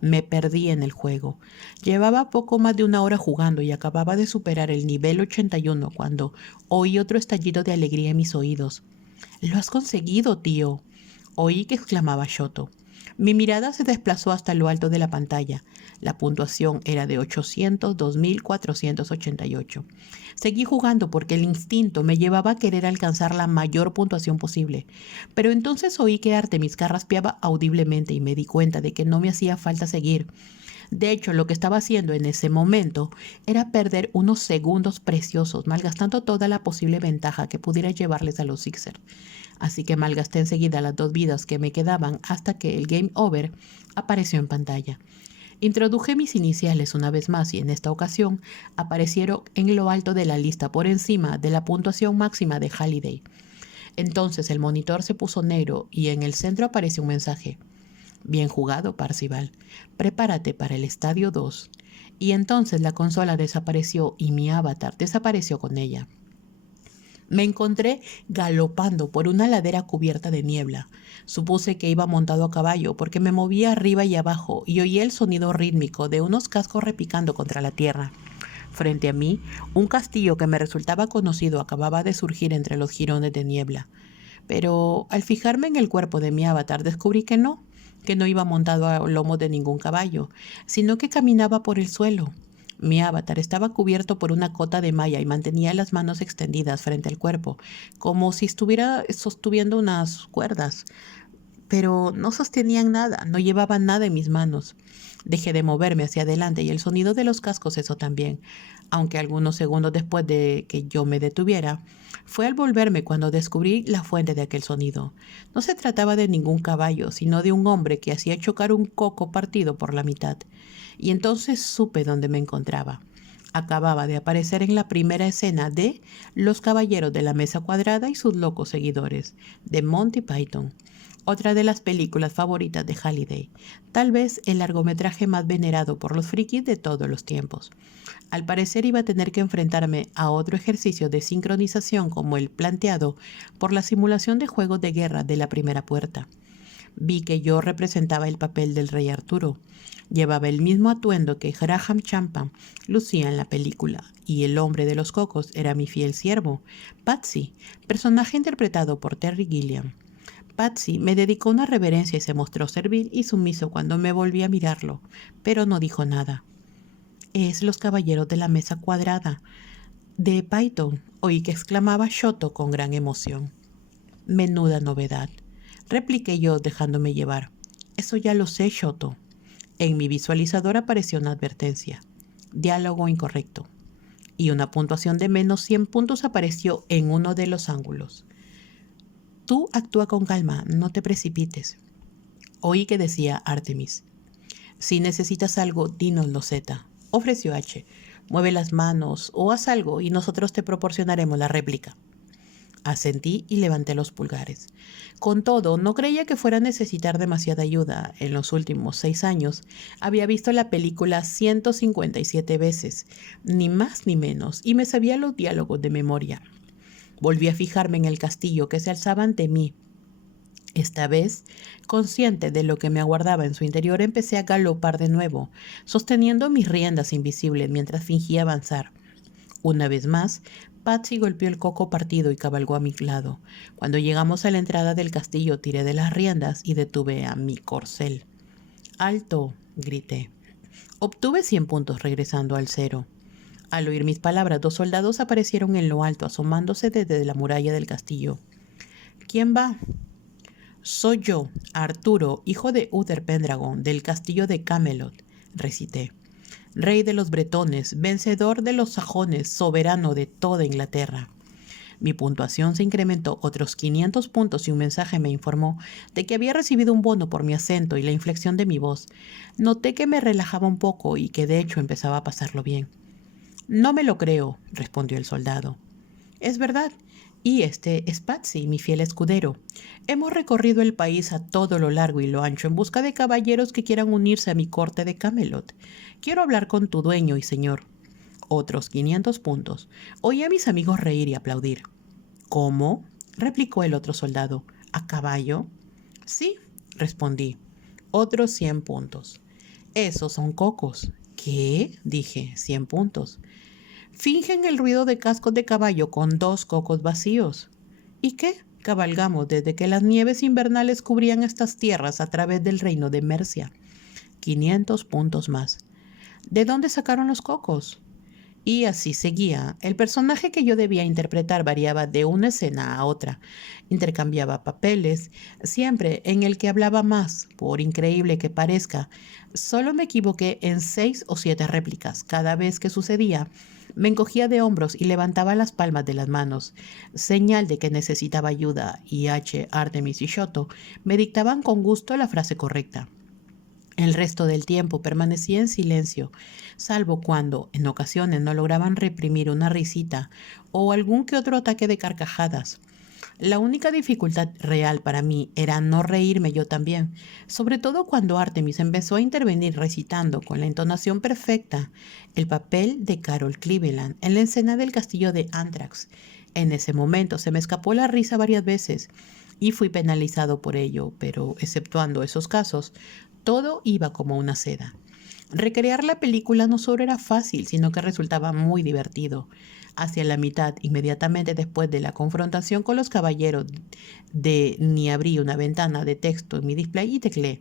Me perdí en el juego. Llevaba poco más de una hora jugando y acababa de superar el nivel 81 cuando oí otro estallido de alegría en mis oídos. «¡Lo has conseguido, tío!», oí que exclamaba Shoto. Mi mirada se desplazó hasta lo alto de la pantalla. La puntuación era de 802.488. Seguí jugando porque el instinto me llevaba a querer alcanzar la mayor puntuación posible. Pero entonces oí que Artemis carraspeaba audiblemente y me di cuenta de que no me hacía falta seguir. De hecho, lo que estaba haciendo en ese momento era perder unos segundos preciosos, malgastando toda la posible ventaja que pudiera llevarles a los Sixers. Así que malgasté enseguida las 2 vidas que me quedaban hasta que el Game Over apareció en pantalla. Introduje mis iniciales una vez más y en esta ocasión aparecieron en lo alto de la lista por encima de la puntuación máxima de Halliday. Entonces el monitor se puso negro y en el centro apareció un mensaje. «Bien jugado, Parcival. Prepárate para el estadio 2». Y entonces la consola desapareció y mi avatar desapareció con ella. Me encontré galopando por una ladera cubierta de niebla. Supuse que iba montado a caballo porque me movía arriba y abajo y oí el sonido rítmico de unos cascos repicando contra la tierra. Frente a mí, un castillo que me resultaba conocido acababa de surgir entre los jirones de niebla. Pero al fijarme en el cuerpo de mi avatar descubrí que no iba montado a lomo de ningún caballo, sino que caminaba por el suelo. Mi avatar estaba cubierto por una cota de malla y mantenía las manos extendidas frente al cuerpo, como si estuviera sosteniendo unas cuerdas. Pero no sostenían nada, no llevaban nada en mis manos. Dejé de moverme hacia adelante y el sonido de los cascos cesó también, aunque algunos segundos después de que yo me detuviera. Fue al volverme cuando descubrí la fuente de aquel sonido. No se trataba de ningún caballo, sino de un hombre que hacía chocar un coco partido por la mitad. Y entonces supe dónde me encontraba. Acababa de aparecer en la primera escena de Los Caballeros de la Mesa Cuadrada y sus locos seguidores, de Monty Python, otra de las películas favoritas de Halliday, tal vez el largometraje más venerado por los frikis de todos los tiempos. Al parecer iba a tener que enfrentarme a otro ejercicio de sincronización como el planteado por la simulación de juegos de guerra de la primera puerta. Vi que yo representaba el papel del rey Arturo. Llevaba el mismo atuendo que Graham Champa lucía en la película, y el hombre de los cocos era mi fiel siervo, Patsy, personaje interpretado por Terry Gilliam. Patsy me dedicó una reverencia y se mostró servil y sumiso cuando me volví a mirarlo, pero no dijo nada. «Es Los Caballeros de la Mesa Cuadrada, de Python», oí que exclamaba Shoto con gran emoción. «Menuda novedad», repliqué yo dejándome llevar. «Eso ya lo sé, Shoto». En mi visualizador apareció una advertencia. «Diálogo incorrecto». Y una puntuación de menos 100 puntos apareció en uno de los ángulos. «Tú actúa con calma, no te precipites». Oí que decía Artemis. «Si necesitas algo, dínoslo, Z», ofreció H. «Mueve las manos o haz algo y nosotros te proporcionaremos la réplica». Asentí y levanté los pulgares. Con todo, no creía que fuera a necesitar demasiada ayuda. En los últimos 6 años había visto la película 157 veces, ni más ni menos, y me sabía los diálogos de memoria. Volví a fijarme en el castillo que se alzaba ante mí. Esta vez, consciente de lo que me aguardaba en su interior, empecé a galopar de nuevo, sosteniendo mis riendas invisibles mientras fingía avanzar. Una vez más, Patsy golpeó el coco partido y cabalgó a mi lado. Cuando llegamos a la entrada del castillo, tiré de las riendas y detuve a mi corcel. «¡Alto!», grité. Obtuve 100 puntos regresando al 0. Al oír mis palabras, 2 soldados aparecieron en lo alto, asomándose desde la muralla del castillo. «¿Quién va?» «Soy yo, Arturo, hijo de Uther Pendragon, del castillo de Camelot», recité. «Rey de los bretones, vencedor de los sajones, soberano de toda Inglaterra». Mi puntuación se incrementó otros 500 puntos y un mensaje me informó de que había recibido un bono por mi acento y la inflexión de mi voz. Noté que me relajaba un poco y que de hecho empezaba a pasarlo bien. «No me lo creo», respondió el soldado. «Es verdad. Y este es Patsy, mi fiel escudero. Hemos recorrido el país a todo lo largo y lo ancho en busca de caballeros que quieran unirse a mi corte de Camelot. Quiero hablar con tu dueño y señor». Otros 500 puntos. Oí a mis amigos reír y aplaudir. «¿Cómo?», replicó el otro soldado. ¿A caballo? Sí, respondí. Otros 100 puntos. Esos son cocos. ¿Qué? Dije, 100 puntos. Fingen el ruido de cascos de caballo con 2 cocos vacíos. ¿Y qué? Cabalgamos desde que las nieves invernales cubrían estas tierras a través del reino de Mercia. 500 puntos más. ¿De dónde sacaron los cocos? Y así seguía. El personaje que yo debía interpretar variaba de una escena a otra. Intercambiaba papeles, siempre en el que hablaba más, por increíble que parezca. Solo me equivoqué en 6 o 7 réplicas. Cada vez que sucedía, me encogía de hombros y levantaba las palmas de las manos, señal de que necesitaba ayuda, y Artemis y Shoto me dictaban con gusto la frase correcta. El resto del tiempo permanecía en silencio, salvo cuando, en ocasiones, no lograban reprimir una risita o algún que otro ataque de carcajadas. La única dificultad real para mí era no reírme yo también, sobre todo cuando Artemis empezó a intervenir recitando con la entonación perfecta el papel de Carol Cleveland en la escena del castillo de Anthrax. En ese momento se me escapó la risa varias veces y fui penalizado por ello, pero exceptuando esos casos, todo iba como una seda. Recrear la película no solo era fácil, sino que resultaba muy divertido. Hacia la mitad, inmediatamente después de la confrontación con los caballeros, ni abrí una ventana de texto en mi display y tecleé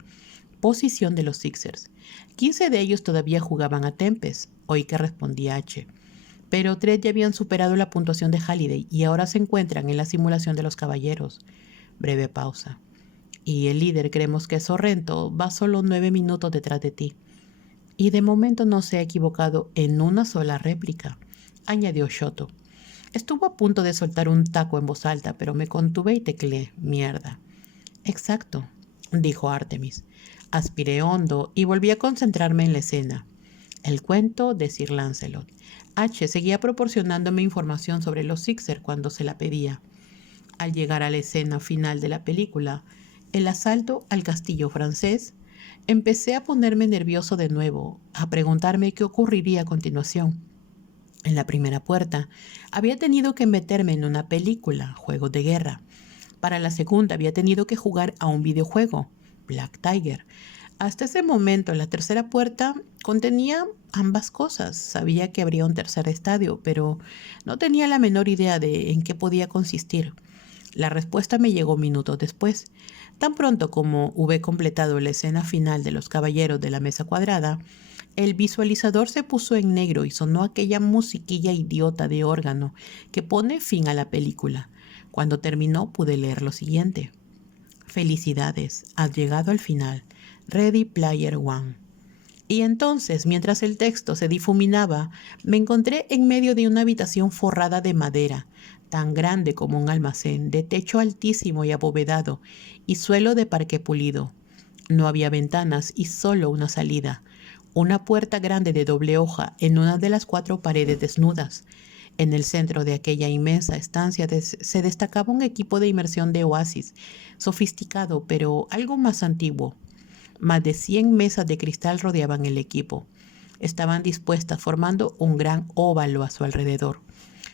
posición de los Sixers. 15 de ellos todavía jugaban a Tempest, oí que respondía H. Pero 3 ya habían superado la puntuación de Halliday y ahora se encuentran en la simulación de los caballeros. Breve pausa. Y el líder, creemos que es Sorrento, va solo 9 minutos detrás de ti. Y de momento no se ha equivocado en una sola réplica, añadió Shoto. Estuvo a punto de soltar un taco en voz alta, pero me contuve y tecleé. Mierda. Exacto, dijo Artemis. Aspiré hondo y volví a concentrarme en la escena. El cuento de Sir Lancelot. H seguía proporcionándome información sobre los Sixers cuando se la pedía. Al llegar a la escena final de la película, el asalto al castillo francés, empecé a ponerme nervioso de nuevo, a preguntarme qué ocurriría a continuación. En la primera puerta, había tenido que meterme en una película, Juegos de Guerra. Para la segunda, había tenido que jugar a un videojuego, Black Tiger. Hasta ese momento, la tercera puerta contenía ambas cosas. Sabía que habría un tercer estadio, pero no tenía la menor idea de en qué podía consistir. La respuesta me llegó minutos después. Tan pronto como hube completado la escena final de los caballeros de la mesa cuadrada, el visualizador se puso en negro y sonó aquella musiquilla idiota de órgano que pone fin a la película. Cuando terminó pude leer lo siguiente. Felicidades, has llegado al final. Ready Player One. Y entonces, mientras el texto se difuminaba, me encontré en medio de una habitación forrada de madera, tan grande como un almacén, de techo altísimo y abovedado, y suelo de parqué pulido. No había ventanas y solo una salida, una puerta grande de doble hoja en una de las 4 paredes desnudas. En el centro de aquella inmensa estancia se destacaba un equipo de inmersión de Oasis, sofisticado pero algo más antiguo. Más de 100 mesas de cristal rodeaban el equipo. Estaban dispuestas formando un gran óvalo a su alrededor.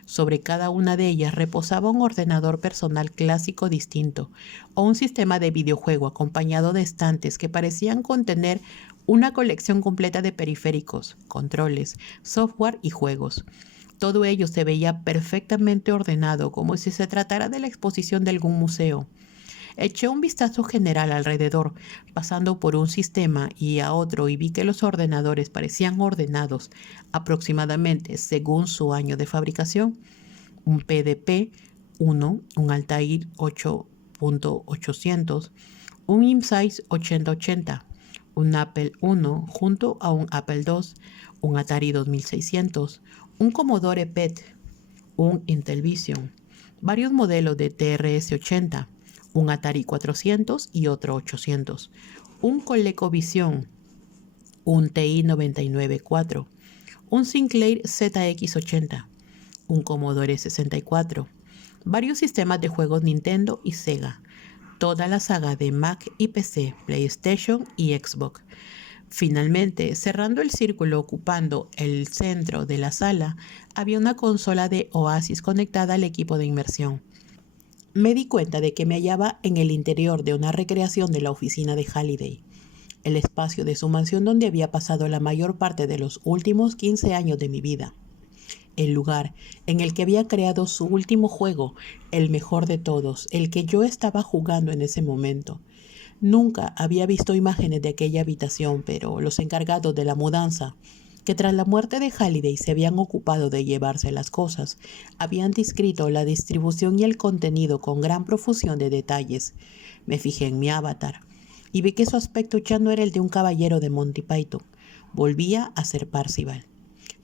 Sobre cada una de ellas reposaba un ordenador personal clásico distinto o un sistema de videojuego acompañado de estantes que parecían contener una colección completa de periféricos, controles, software y juegos. Todo ello se veía perfectamente ordenado, como si se tratara de la exposición de algún museo. Eché un vistazo general alrededor, pasando por un sistema y a otro, y vi que los ordenadores parecían ordenados aproximadamente según su año de fabricación. Un PDP-1, un Altair 8.800, un InSight 8080, un Apple I junto a un Apple II, un Atari 2600, un Commodore PET, un Intellivision, varios modelos de TRS-80, un Atari 400 y otro 800, un ColecoVision, un TI 994, un Sinclair ZX80, un Commodore 64, varios sistemas de juegos Nintendo y Sega, toda la saga de Mac y PC, PlayStation y Xbox. Finalmente, cerrando el círculo ocupando el centro de la sala, había una consola de Oasis conectada al equipo de inmersión. Me di cuenta de que me hallaba en el interior de una recreación de la oficina de Halliday, el espacio de su mansión donde había pasado la mayor parte de los últimos 15 años de mi vida, el lugar en el que había creado su último juego, el mejor de todos, el que yo estaba jugando en ese momento. Nunca había visto imágenes de aquella habitación, pero los encargados de la mudanza, que tras la muerte de Halliday se habían ocupado de llevarse las cosas, habían descrito la distribución y el contenido con gran profusión de detalles. Me fijé en mi avatar y vi que su aspecto ya no era el de un caballero de Monty Python. Volvía a ser Parzival.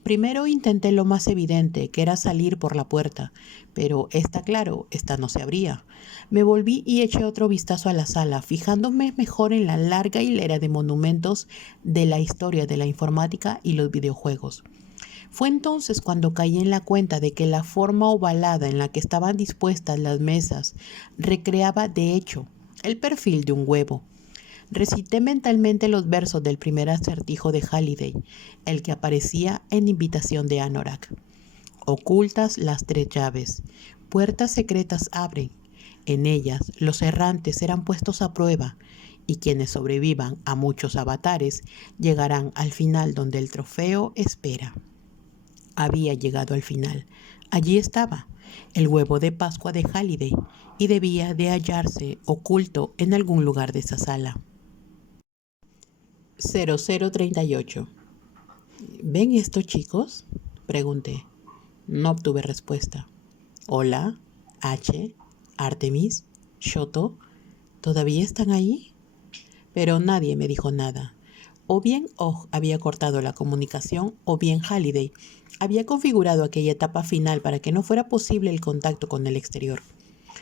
Primero intenté lo más evidente, que era salir por la puerta, pero está claro, esta no se abría. Me volví y eché otro vistazo a la sala, fijándome mejor en la larga hilera de monumentos de la historia de la informática y los videojuegos. Fue entonces cuando caí en la cuenta de que la forma ovalada en la que estaban dispuestas las mesas recreaba, de hecho, el perfil de un huevo. Recité mentalmente los versos del primer acertijo de Halliday, el que aparecía en invitación de Anorak. Ocultas las 3 llaves, puertas secretas abren. En ellas los errantes serán puestos a prueba, y quienes sobrevivan a muchos avatares llegarán al final donde el trofeo espera. Había llegado al final. Allí estaba, el huevo de Pascua de Halliday, y debía de hallarse oculto en algún lugar de esa sala. 0038. ¿Ven esto, chicos?, pregunté. No obtuve respuesta. Hola, H, Artemis, Shoto, ¿todavía están ahí? Pero nadie me dijo nada. O bien Og había cortado la comunicación, o bien Halliday había configurado aquella etapa final para que no fuera posible el contacto con el exterior.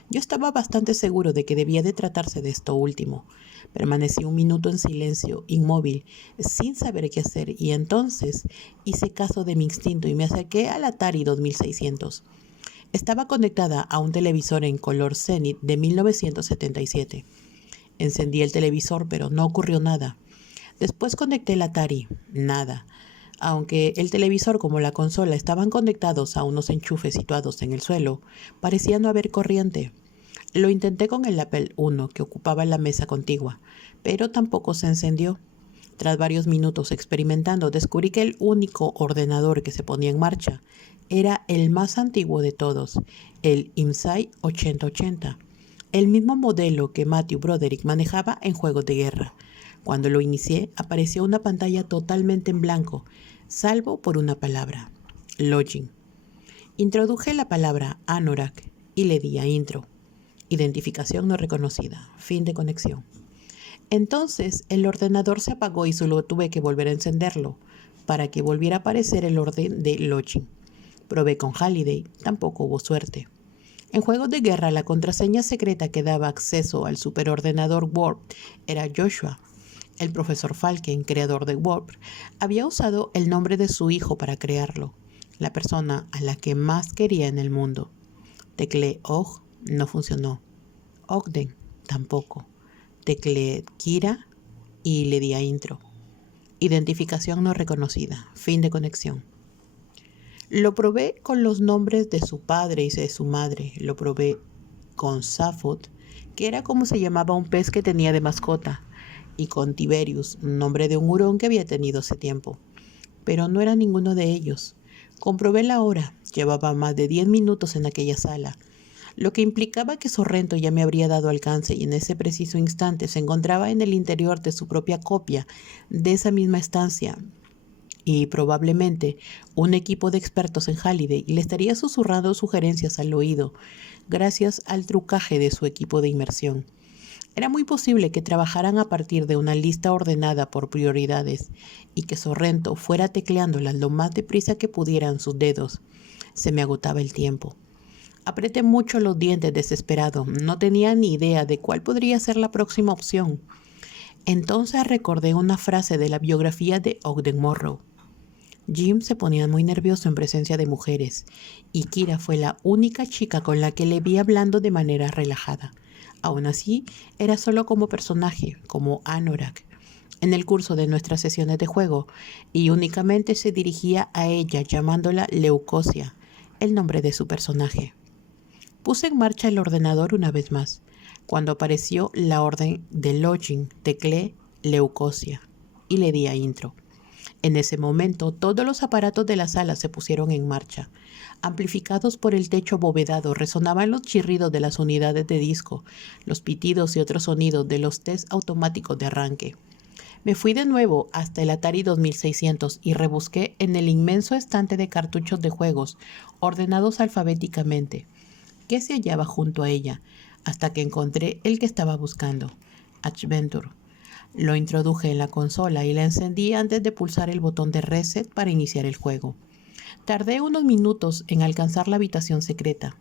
Yo estaba bastante seguro de que debía de tratarse de esto último. Permanecí un minuto en silencio, inmóvil, sin saber qué hacer, y entonces hice caso de mi instinto y me acerqué al Atari 2600. Estaba conectada a un televisor en color Zenith de 1977. Encendí el televisor, pero no ocurrió nada. Después conecté el Atari. Nada. Aunque el televisor como la consola estaban conectados a unos enchufes situados en el suelo, parecía no haber corriente. Lo intenté con el Apple I que ocupaba la mesa contigua, pero tampoco se encendió. Tras varios minutos experimentando, descubrí que el único ordenador que se ponía en marcha era el más antiguo de todos, el IMSAI 8080, el mismo modelo que Matthew Broderick manejaba en juegos de guerra. Cuando lo inicié, apareció una pantalla totalmente en blanco, salvo por una palabra: Login. Introduje la palabra Anorak y le di a Intro. Identificación no reconocida. Fin de conexión. Entonces el ordenador se apagó y solo tuve que volver a encenderlo para que volviera a aparecer el orden de Login. Probé con Halliday, tampoco hubo suerte. En juegos de guerra, la contraseña secreta que daba acceso al superordenador Warp era Joshua. El profesor Falken, creador de Warp, había usado el nombre de su hijo para crearlo, la persona a la que más quería en el mundo. Tecleé Og, no funcionó. Ogden, tampoco. Tecleé Kira y le di a Intro. Identificación no reconocida. Fin de conexión. Lo probé con los nombres de su padre y de su madre. Lo probé con Safot, que era como se llamaba un pez que tenía de mascota, y con Tiberius, nombre de un hurón que había tenido hace tiempo. Pero no era ninguno de ellos. Comprobé la hora. Llevaba más de 10 minutos en aquella sala, lo que implicaba que Sorrento ya me habría dado alcance y en ese preciso instante se encontraba en el interior de su propia copia de esa misma estancia, y probablemente un equipo de expertos en Halliday le estaría susurrando sugerencias al oído gracias al trucaje de su equipo de inmersión. Era muy posible que trabajaran a partir de una lista ordenada por prioridades y que Sorrento fuera tecleándolas lo más deprisa que pudieran sus dedos. Se me agotaba el tiempo. Apreté mucho los dientes desesperado. No tenía ni idea de cuál podría ser la próxima opción. Entonces recordé una frase de la biografía de Ogden Morrow. Jim se ponía muy nervioso en presencia de mujeres, y Kira fue la única chica con la que le vi hablando de manera relajada. Aún así, era solo como personaje, como Anorak, en el curso de nuestras sesiones de juego, y únicamente se dirigía a ella llamándola Leucosia, el nombre de su personaje. Puse en marcha el ordenador una vez más. Cuando apareció la orden de login, tecleé leucosia y le di a intro. En ese momento, todos los aparatos de la sala se pusieron en marcha. Amplificados por el techo abovedado, resonaban los chirridos de las unidades de disco, los pitidos y otros sonidos de los test automáticos de arranque. Me fui de nuevo hasta el Atari 2600 y rebusqué en el inmenso estante de cartuchos de juegos, ordenados alfabéticamente, que se hallaba junto a ella, hasta que encontré el que estaba buscando, Adventure. Lo introduje en la consola y la encendí antes de pulsar el botón de reset para iniciar el juego. Tardé unos minutos en alcanzar la habitación secreta.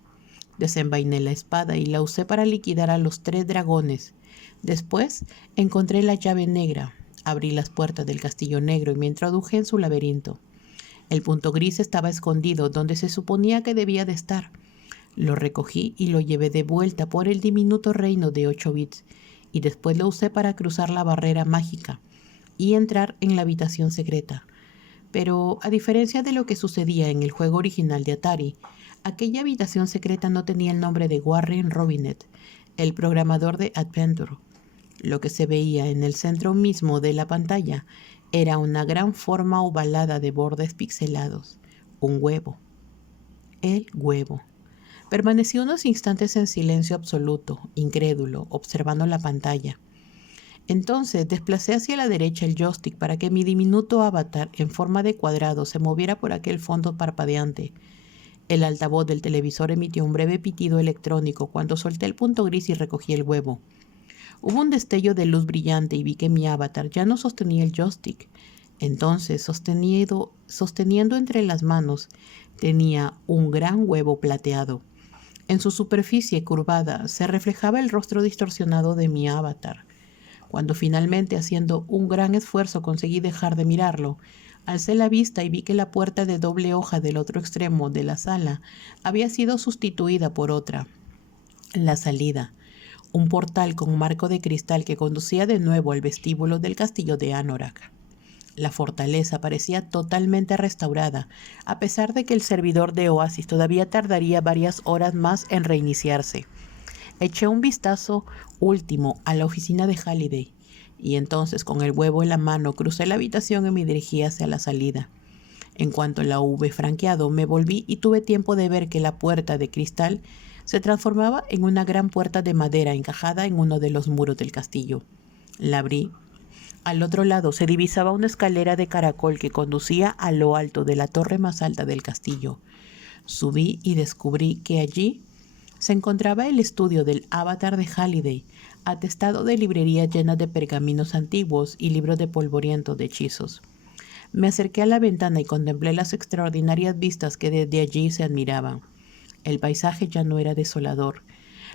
Desenvainé la espada y la usé para liquidar a los 3 dragones. Después encontré la llave negra. Abrí las puertas del castillo negro y me introduje en su laberinto. El punto gris estaba escondido donde se suponía que debía de estar. Lo recogí y lo llevé de vuelta por el diminuto reino de 8 bits y después lo usé para cruzar la barrera mágica y entrar en la habitación secreta. Pero, a diferencia de lo que sucedía en el juego original de Atari, aquella habitación secreta no tenía el nombre de Warren Robinet, el programador de Adventure. Lo que se veía en el centro mismo de la pantalla era una gran forma ovalada de bordes pixelados. Un huevo. El huevo. Permanecí unos instantes en silencio absoluto, incrédulo, observando la pantalla. Entonces desplacé hacia la derecha el joystick para que mi diminuto avatar en forma de cuadrado se moviera por aquel fondo parpadeante. El altavoz del televisor emitió un breve pitido electrónico cuando solté el punto gris y recogí el huevo. Hubo un destello de luz brillante y vi que mi avatar ya no sostenía el joystick. Entonces, sosteniendo entre las manos, tenía un gran huevo plateado. En su superficie curvada se reflejaba el rostro distorsionado de mi avatar. Cuando finalmente, haciendo un gran esfuerzo, conseguí dejar de mirarlo, alcé la vista y vi que la puerta de doble hoja del otro extremo de la sala había sido sustituida por otra. La salida. Un portal con marco de cristal que conducía de nuevo al vestíbulo del castillo de Anorak. La fortaleza parecía totalmente restaurada, a pesar de que el servidor de Oasis todavía tardaría varias horas más en reiniciarse. Eché un vistazo último a la oficina de Halliday y entonces, con el huevo en la mano, crucé la habitación y me dirigí hacia la salida. En cuanto la hube franqueado, me volví y tuve tiempo de ver que la puerta de cristal se transformaba en una gran puerta de madera encajada en uno de los muros del castillo. La abrí. Al otro lado se divisaba una escalera de caracol que conducía a lo alto de la torre más alta del castillo. Subí y descubrí que allí se encontraba el estudio del avatar de Halliday, atestado de librerías llenas de pergaminos antiguos y libros de polvorientos de hechizos. Me acerqué a la ventana y contemplé las extraordinarias vistas que desde allí se admiraban. El paisaje ya no era desolador.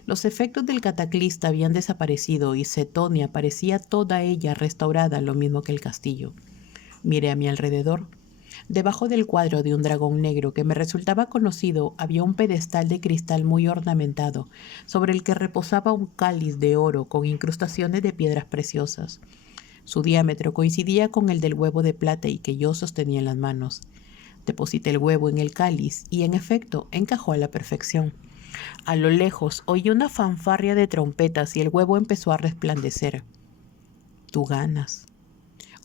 Los efectos del cataclismo habían desaparecido y Cetonia parecía toda ella restaurada, lo mismo que el castillo. Miré a mi alrededor. Debajo del cuadro de un dragón negro que me resultaba conocido había un pedestal de cristal muy ornamentado, sobre el que reposaba un cáliz de oro con incrustaciones de piedras preciosas. Su diámetro coincidía con el del huevo de plata y que yo sostenía en las manos. Deposité el huevo en el cáliz y, en efecto, encajó a la perfección. A lo lejos oí una fanfarria de trompetas y el huevo empezó a resplandecer. «Tú ganas».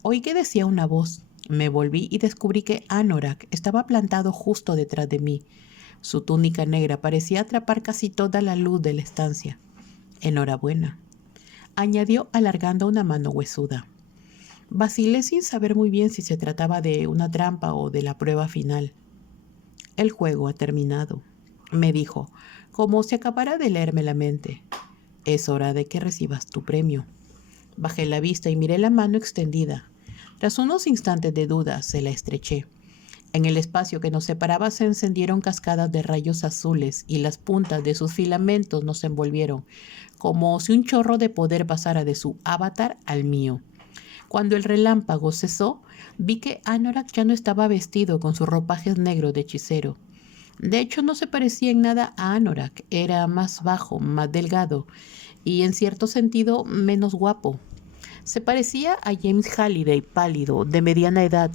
Oí que decía una voz. Me volví y descubrí que Anorak estaba plantado justo detrás de mí. Su túnica negra parecía atrapar casi toda la luz de la estancia. «Enhorabuena», añadió alargando una mano huesuda. Vacilé sin saber muy bien si se trataba de una trampa o de la prueba final. «El juego ha terminado», me dijo, como si acabara de leerme la mente. «Es hora de que recibas tu premio». Bajé la vista y miré la mano extendida. Tras unos instantes de duda, se la estreché. En el espacio que nos separaba se encendieron cascadas de rayos azules y las puntas de sus filamentos nos envolvieron, como si un chorro de poder pasara de su avatar al mío. Cuando el relámpago cesó, vi que Anorak ya no estaba vestido con sus ropajes negros de hechicero. De hecho, no se parecía en nada a Anorak. Era más bajo, más delgado y, en cierto sentido, menos guapo. Se parecía a James Halliday, pálido, de mediana edad.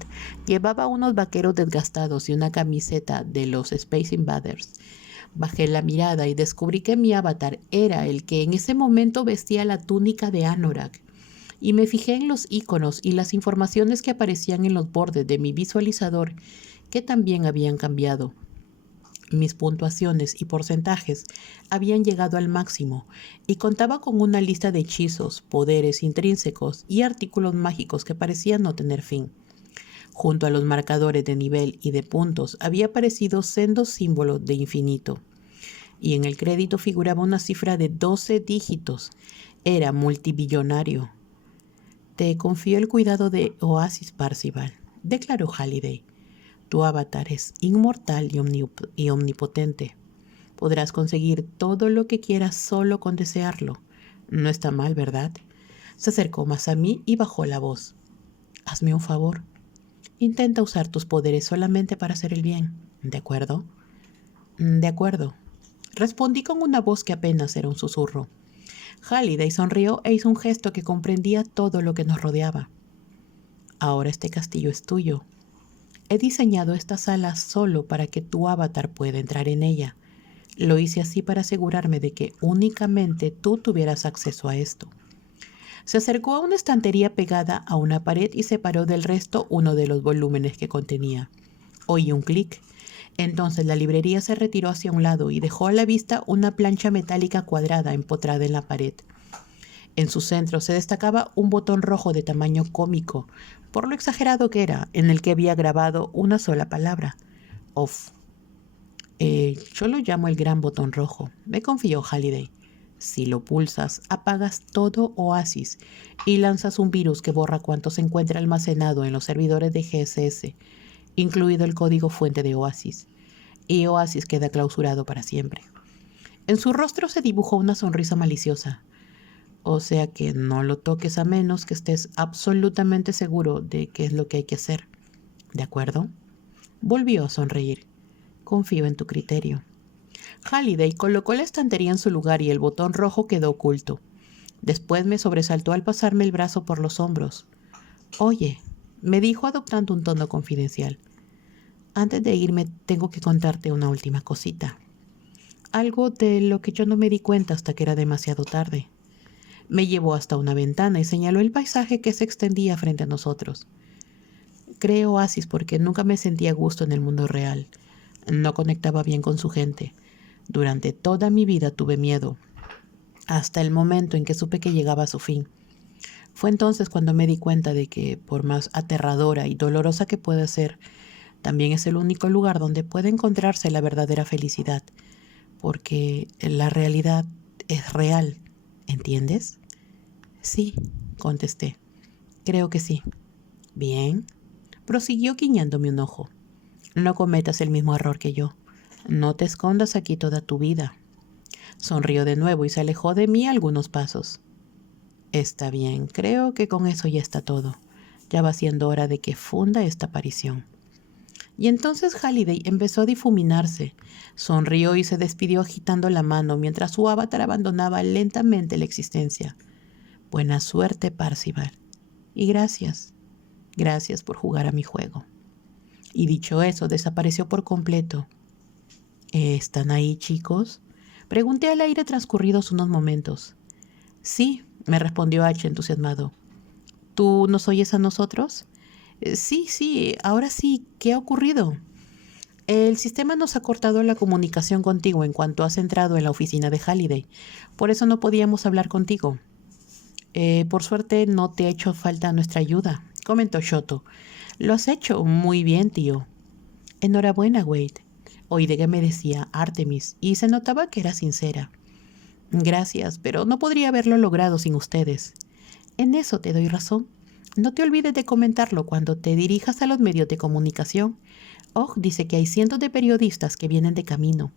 Llevaba unos vaqueros desgastados y una camiseta de los Space Invaders. Bajé la mirada y descubrí que mi avatar era el que en ese momento vestía la túnica de Anorak. Y me fijé en los iconos y las informaciones que aparecían en los bordes de mi visualizador, que también habían cambiado. Mis puntuaciones y porcentajes habían llegado al máximo y contaba con una lista de hechizos, poderes intrínsecos y artículos mágicos que parecían no tener fin. Junto a los marcadores de nivel y de puntos había aparecido sendos símbolos de infinito. Y en el crédito figuraba una cifra de 12 dígitos. Era multibillonario. Te confío el cuidado de Oasis, Parzival, declaró Halliday. Tu avatar es inmortal y omnipotente. Podrás conseguir todo lo que quieras solo con desearlo. No está mal, ¿verdad? Se acercó más a mí y bajó la voz. Hazme un favor. Intenta usar tus poderes solamente para hacer el bien. ¿De acuerdo? De acuerdo. Respondí con una voz que apenas era un susurro. Halliday sonrió e hizo un gesto que comprendía todo lo que nos rodeaba. Ahora este castillo es tuyo. He diseñado esta sala solo para que tu avatar pueda entrar en ella. Lo hice así para asegurarme de que únicamente tú tuvieras acceso a esto. Se acercó a una estantería pegada a una pared y separó del resto uno de los volúmenes que contenía. Oí un clic. Entonces la librería se retiró hacia un lado y dejó a la vista una plancha metálica cuadrada empotrada en la pared. En su centro se destacaba un botón rojo de tamaño cómico, por lo exagerado que era, en el que había grabado una sola palabra: off. Yo lo llamo el gran botón rojo, me confió Halliday. Si lo pulsas, apagas todo Oasis y lanzas un virus que borra cuanto se encuentra almacenado en los servidores de GSS, incluido el código fuente de Oasis. Y Oasis queda clausurado para siempre. En su rostro se dibujó una sonrisa maliciosa. O sea que no lo toques a menos que estés absolutamente seguro de qué es lo que hay que hacer. ¿De acuerdo? Volvió a sonreír. Confío en tu criterio. Halliday colocó la estantería en su lugar y el botón rojo quedó oculto. Después me sobresaltó al pasarme el brazo por los hombros. Oye, me dijo adoptando un tono confidencial. Antes de irme tengo que contarte una última cosita. Algo de lo que yo no me di cuenta hasta que era demasiado tarde. Me llevó hasta una ventana y señaló el paisaje que se extendía frente a nosotros. Creé Oasis porque nunca me sentía a gusto en el mundo real. No conectaba bien con su gente. Durante toda mi vida tuve miedo, hasta el momento en que supe que llegaba a su fin. Fue entonces cuando me di cuenta de que, por más aterradora y dolorosa que pueda ser, también es el único lugar donde puede encontrarse la verdadera felicidad, porque la realidad es real, ¿entiendes? Sí, contesté. Creo que sí. Bien. Prosiguió guiñándome un ojo. No cometas el mismo error que yo. No te escondas aquí toda tu vida. Sonrió de nuevo y se alejó de mí algunos pasos. Está bien, creo que con eso ya está todo. Ya va siendo hora de que funda esta aparición. Y entonces Halliday empezó a difuminarse. Sonrió y se despidió agitando la mano mientras su avatar abandonaba lentamente la existencia. Buena suerte, Parzival. Y gracias. Gracias por jugar a mi juego. Y dicho eso, desapareció por completo. ¿Están ahí, chicos? Pregunté al aire transcurridos unos momentos. Sí, me respondió H entusiasmado. ¿Tú nos oyes a nosotros? Sí, ahora sí. ¿Qué ha ocurrido? El sistema nos ha cortado la comunicación contigo en cuanto has entrado en la oficina de Halliday. Por eso no podíamos hablar contigo. Por suerte no te ha hecho falta nuestra ayuda, comentó Shoto. Lo has hecho muy bien, tío. Enhorabuena, Wade. Oí de que me decía Artemis y se notaba que era sincera. Gracias, pero no podría haberlo logrado sin ustedes. En eso te doy razón. No te olvides de comentarlo cuando te dirijas a los medios de comunicación. Og dice que hay cientos de periodistas que vienen de camino.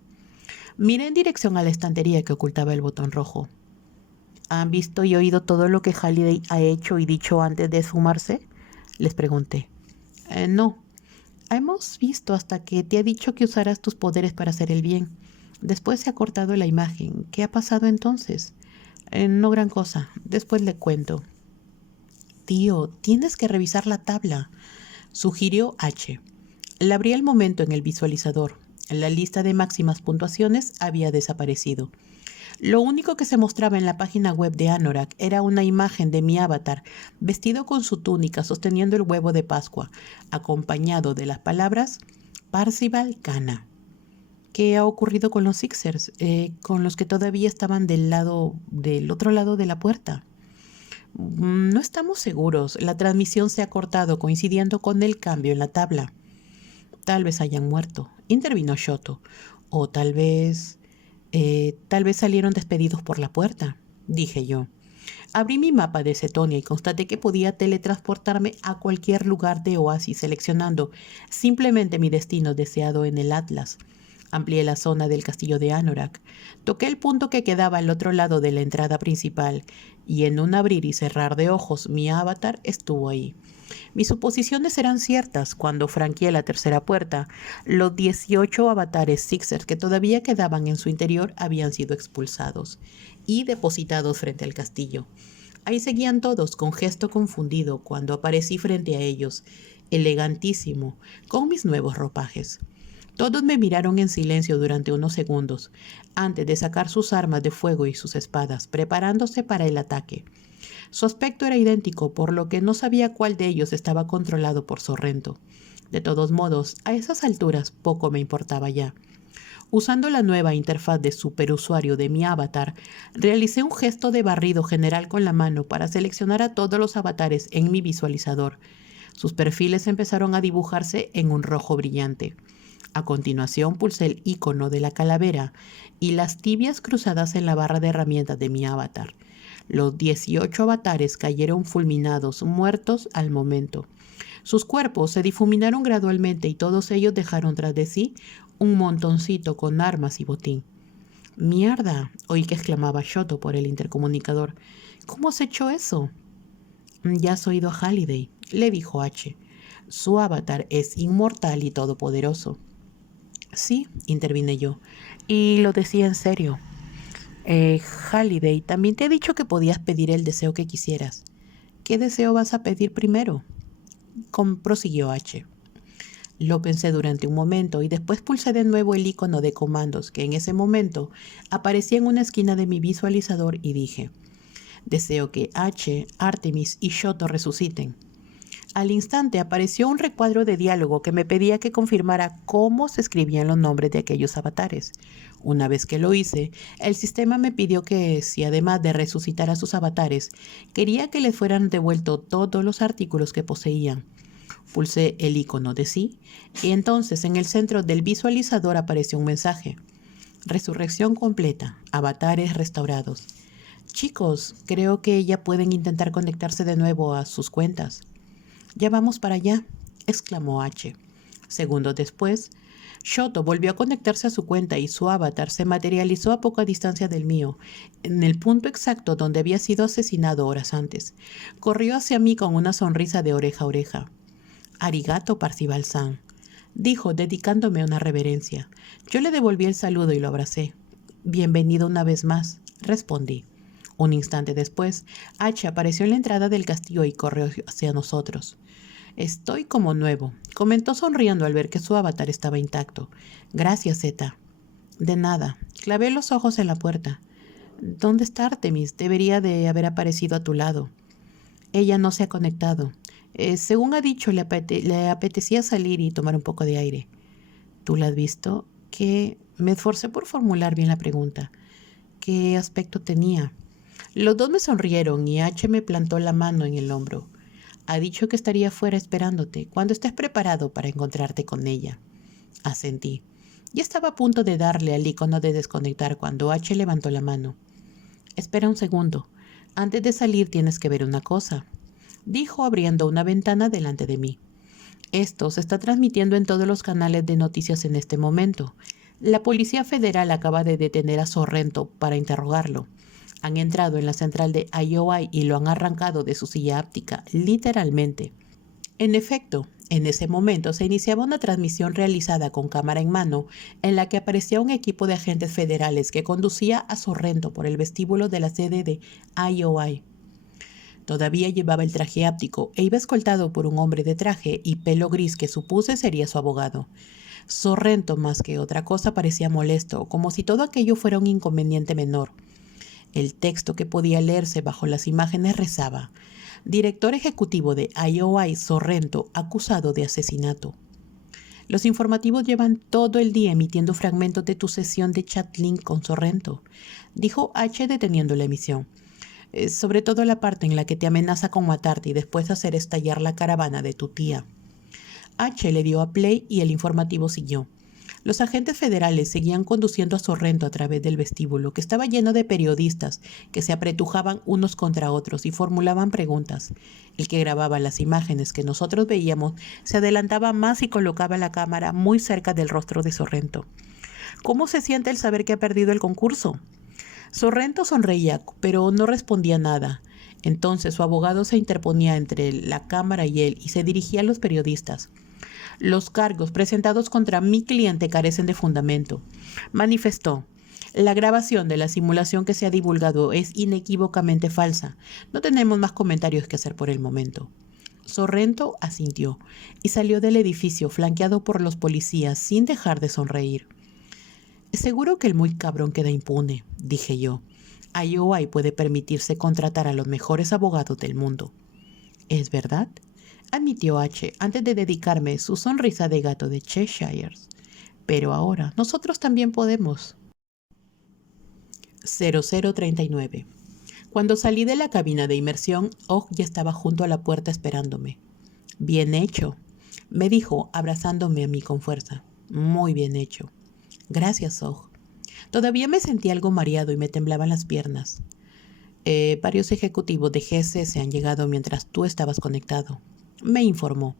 Miré en dirección a la estantería que ocultaba el botón rojo. ¿Han visto y oído todo lo que Halliday ha hecho y dicho antes de esfumarse? Les pregunté. No. Hemos visto hasta que te ha dicho que usarás tus poderes para hacer el bien. Después se ha cortado la imagen. ¿Qué ha pasado entonces? No gran cosa. Después le cuento. Tío, tienes que revisar la tabla, sugirió H. La abrí al momento en el visualizador. La lista de máximas puntuaciones había desaparecido. Lo único que se mostraba en la página web de Anorak era una imagen de mi avatar vestido con su túnica sosteniendo el huevo de Pascua, acompañado de las palabras Parzival Kana. ¿Qué ha ocurrido con los Sixers? Con los que todavía estaban del otro lado de la puerta. No estamos seguros. La transmisión se ha cortado coincidiendo con el cambio en la tabla. Tal vez hayan muerto, intervino Shoto. O tal vez salieron despedidos por la puerta, dije yo. Abrí mi mapa de Cetonia y constaté que podía teletransportarme a cualquier lugar de Oasis seleccionando simplemente mi destino deseado en el Atlas. Amplié la zona del castillo de Anorak. Toqué el punto que quedaba al otro lado de la entrada principal y en un abrir y cerrar de ojos mi avatar estuvo ahí. Mis suposiciones eran ciertas. Cuando franqueé la tercera puerta, los 18 avatares Sixers que todavía quedaban en su interior habían sido expulsados y depositados frente al castillo. Ahí seguían todos con gesto confundido cuando aparecí frente a ellos, elegantísimo, con mis nuevos ropajes. Todos me miraron en silencio durante unos segundos, antes de sacar sus armas de fuego y sus espadas, preparándose para el ataque. Su aspecto era idéntico, por lo que no sabía cuál de ellos estaba controlado por Sorrento. De todos modos, a esas alturas poco me importaba ya. Usando la nueva interfaz de superusuario de mi avatar, realicé un gesto de barrido general con la mano para seleccionar a todos los avatares en mi visualizador. Sus perfiles empezaron a dibujarse en un rojo brillante. A continuación pulsé el icono de la calavera y las tibias cruzadas en la barra de herramientas de mi avatar. Los 18 avatares cayeron fulminados, muertos al momento. Sus cuerpos se difuminaron gradualmente y todos ellos dejaron tras de sí un montoncito con armas y botín. «¡Mierda!», oí que exclamaba Shoto por el intercomunicador. «¿Cómo has hecho eso?». «Ya has oído a Halliday», le dijo H. «Su avatar es inmortal y todopoderoso». «Sí», intervine yo, «y lo decía en serio». «Halliday, también te he dicho que podías pedir el deseo que quisieras». «¿Qué deseo vas a pedir primero?», prosiguió H. Lo pensé durante un momento y después pulsé de nuevo el icono de comandos que en ese momento aparecía en una esquina de mi visualizador y dije: «Deseo que H, Artemis y Shoto resuciten». Al instante apareció un recuadro de diálogo que me pedía que confirmara cómo se escribían los nombres de aquellos avatares. Una vez que lo hice, el sistema me pidió que, si además de resucitar a sus avatares, quería que les fueran devueltos todos los artículos que poseían. Pulsé el icono de sí y entonces en el centro del visualizador apareció un mensaje: «Resurrección completa, avatares restaurados». «Chicos, creo que ya pueden intentar conectarse de nuevo a sus cuentas». «Ya vamos para allá», exclamó H. Segundos después, Shoto volvió a conectarse a su cuenta y su avatar se materializó a poca distancia del mío, en el punto exacto donde había sido asesinado horas antes. Corrió hacia mí con una sonrisa de oreja a oreja. «Arigato, Parzival-san», dijo, dedicándome una reverencia. Yo le devolví el saludo y lo abracé. «Bienvenido una vez más», respondí. Un instante después, H apareció en la entrada del castillo y corrió hacia nosotros. «Estoy como nuevo», comentó sonriendo al ver que su avatar estaba intacto. «Gracias, Zeta». «De nada». Clavé los ojos en la puerta. «¿Dónde está Artemis? Debería de haber aparecido a tu lado». «Ella no se ha conectado. Según ha dicho, le apetecía salir y tomar un poco de aire». «¿Tú la has visto?» Me esforcé por formular bien la pregunta. «¿Qué aspecto tenía?» Los dos me sonrieron y H me plantó la mano en el hombro. «Ha dicho que estaría fuera esperándote cuando estés preparado para encontrarte con ella». Asentí. Ya estaba a punto de darle al icono de desconectar cuando H levantó la mano. «Espera un segundo. Antes de salir tienes que ver una cosa», dijo abriendo una ventana delante de mí. «Esto se está transmitiendo en todos los canales de noticias en este momento. La Policía Federal acaba de detener a Sorrento para interrogarlo. Han entrado en la central de IOI y lo han arrancado de su silla áptica, literalmente». En efecto, en ese momento se iniciaba una transmisión realizada con cámara en mano en la que aparecía un equipo de agentes federales que conducía a Sorrento por el vestíbulo de la sede de IOI. Todavía llevaba el traje áptico e iba escoltado por un hombre de traje y pelo gris que supuse sería su abogado. Sorrento, más que otra cosa, parecía molesto, como si todo aquello fuera un inconveniente menor. El texto que podía leerse bajo las imágenes rezaba: Director ejecutivo de IOI Sorrento acusado de asesinato. Los informativos llevan todo el día emitiendo fragmentos de tu sesión de chatlink con Sorrento, dijo H deteniendo la emisión. Sobre todo la parte en la que te amenaza con matarte y después hacer estallar la caravana de tu tía. H le dio a play y el informativo siguió. Los agentes federales seguían conduciendo a Sorrento a través del vestíbulo, que estaba lleno de periodistas que se apretujaban unos contra otros y formulaban preguntas. El que grababa las imágenes que nosotros veíamos se adelantaba más y colocaba la cámara muy cerca del rostro de Sorrento. ¿Cómo se siente el saber que ha perdido el concurso? Sorrento sonreía, pero no respondía nada. Entonces su abogado se interponía entre la cámara y él y se dirigía a los periodistas. Los cargos presentados contra mi cliente carecen de fundamento, manifestó. La grabación de la simulación que se ha divulgado es inequívocamente falsa. No tenemos más comentarios que hacer por el momento. Sorrento asintió y salió del edificio flanqueado por los policías sin dejar de sonreír. Seguro que el muy cabrón queda impune, dije yo. IOI puede permitirse contratar a los mejores abogados del mundo. ¿Es verdad?, admitió H antes de dedicarme su sonrisa de gato de Cheshire. Pero ahora nosotros también podemos. 0039. Cuando salí de la cabina de inmersión, Og ya estaba junto a la puerta esperándome. Bien hecho, me dijo, abrazándome a mí con fuerza. Muy bien hecho. Gracias, Og. Todavía me sentía algo mareado y me temblaban las piernas. Varios ejecutivos de GSS han llegado mientras tú estabas conectado, me informó.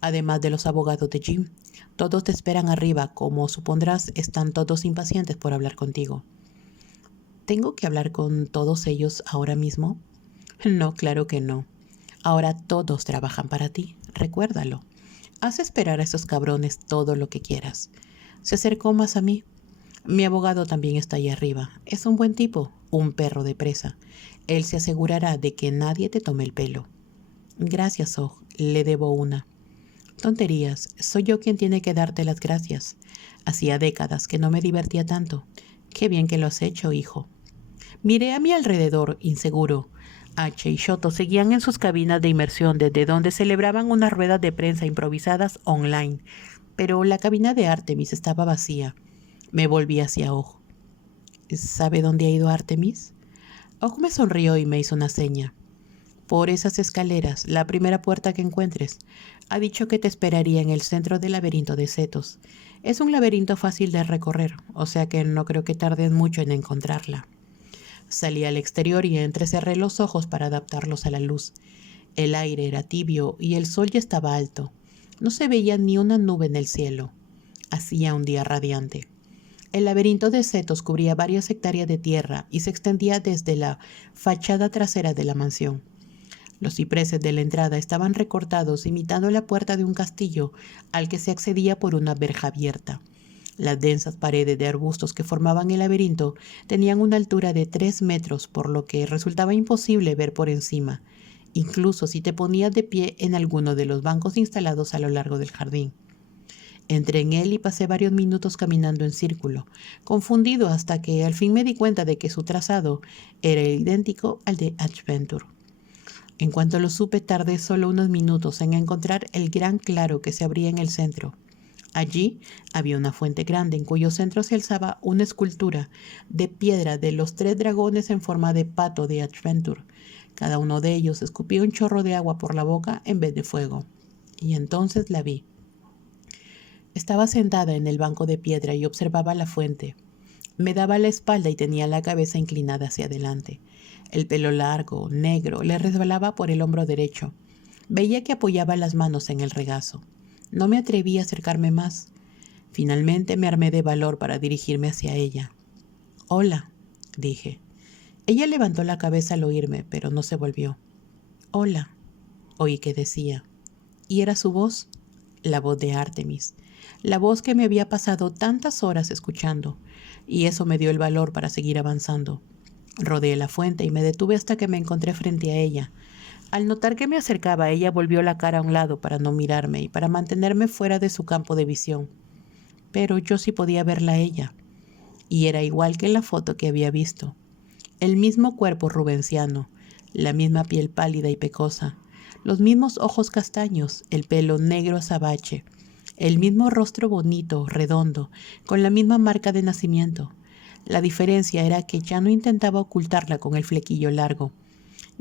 Además de los abogados de Jim, todos te esperan arriba. Como supondrás, están todos impacientes por hablar contigo. ¿Tengo que hablar con todos ellos ahora mismo? No, claro que no. Ahora todos trabajan para ti, recuérdalo. Haz esperar a esos cabrones todo lo que quieras. Se acercó más a mí. Mi abogado también está ahí arriba. Es un buen tipo, un perro de presa. Él se asegurará de que nadie te tome el pelo. Gracias, Og. Le debo una. Tonterías. Soy yo quien tiene que darte las gracias. Hacía décadas que no me divertía tanto. Qué bien que lo has hecho, hijo. Miré a mi alrededor, inseguro. H y Shoto seguían en sus cabinas de inmersión desde donde celebraban unas ruedas de prensa improvisadas online, pero la cabina de Artemis estaba vacía. Me volví hacia Og. ¿Sabe dónde ha ido Artemis? Og me sonrió y me hizo una seña. Por esas escaleras, la primera puerta que encuentres. Ha dicho que te esperaría en el centro del laberinto de Cetos. Es un laberinto fácil de recorrer, o sea que no creo que tardes mucho en encontrarla. Salí al exterior y entrecerré los ojos para adaptarlos a la luz. El aire era tibio y el sol ya estaba alto. No se veía ni una nube en el cielo. Hacía un día radiante. El laberinto de Cetos cubría varias hectáreas de tierra y se extendía desde la fachada trasera de la mansión. Los cipreses de la entrada estaban recortados imitando la puerta de un castillo al que se accedía por una verja abierta. Las densas paredes de arbustos que formaban el laberinto tenían una altura de 3 metros, por lo que resultaba imposible ver por encima, incluso si te ponías de pie en alguno de los bancos instalados a lo largo del jardín. Entré en él y pasé varios minutos caminando en círculo, confundido hasta que al fin me di cuenta de que su trazado era idéntico al de Adventure. En cuanto lo supe, tardé solo unos minutos en encontrar el gran claro que se abría en el centro. Allí había una fuente grande en cuyo centro se alzaba una escultura de piedra de los 3 dragones en forma de pato de Adventure. Cada uno de ellos escupía un chorro de agua por la boca en vez de fuego. Y entonces la vi. Estaba sentada en el banco de piedra y observaba la fuente. Me daba la espalda y tenía la cabeza inclinada hacia adelante. El pelo largo, negro, le resbalaba por el hombro derecho. Veía que apoyaba las manos en el regazo. No me atreví a acercarme más. Finalmente me armé de valor para dirigirme hacia ella. «Hola», dije. Ella levantó la cabeza al oírme, pero no se volvió. «Hola», oí que decía. ¿Y era su voz? La voz de Artemis. La voz que me había pasado tantas horas escuchando, y eso me dio el valor para seguir avanzando. Rodeé la fuente y me detuve hasta que me encontré frente a ella. Al notar que me acercaba, ella volvió la cara a un lado para no mirarme y para mantenerme fuera de su campo de visión. Pero yo sí podía verla a ella, y era igual que en la foto que había visto. El mismo cuerpo rubenciano, la misma piel pálida y pecosa, los mismos ojos castaños, el pelo negro azabache, el mismo rostro bonito, redondo, con la misma marca de nacimiento. La diferencia era que ya no intentaba ocultarla con el flequillo largo.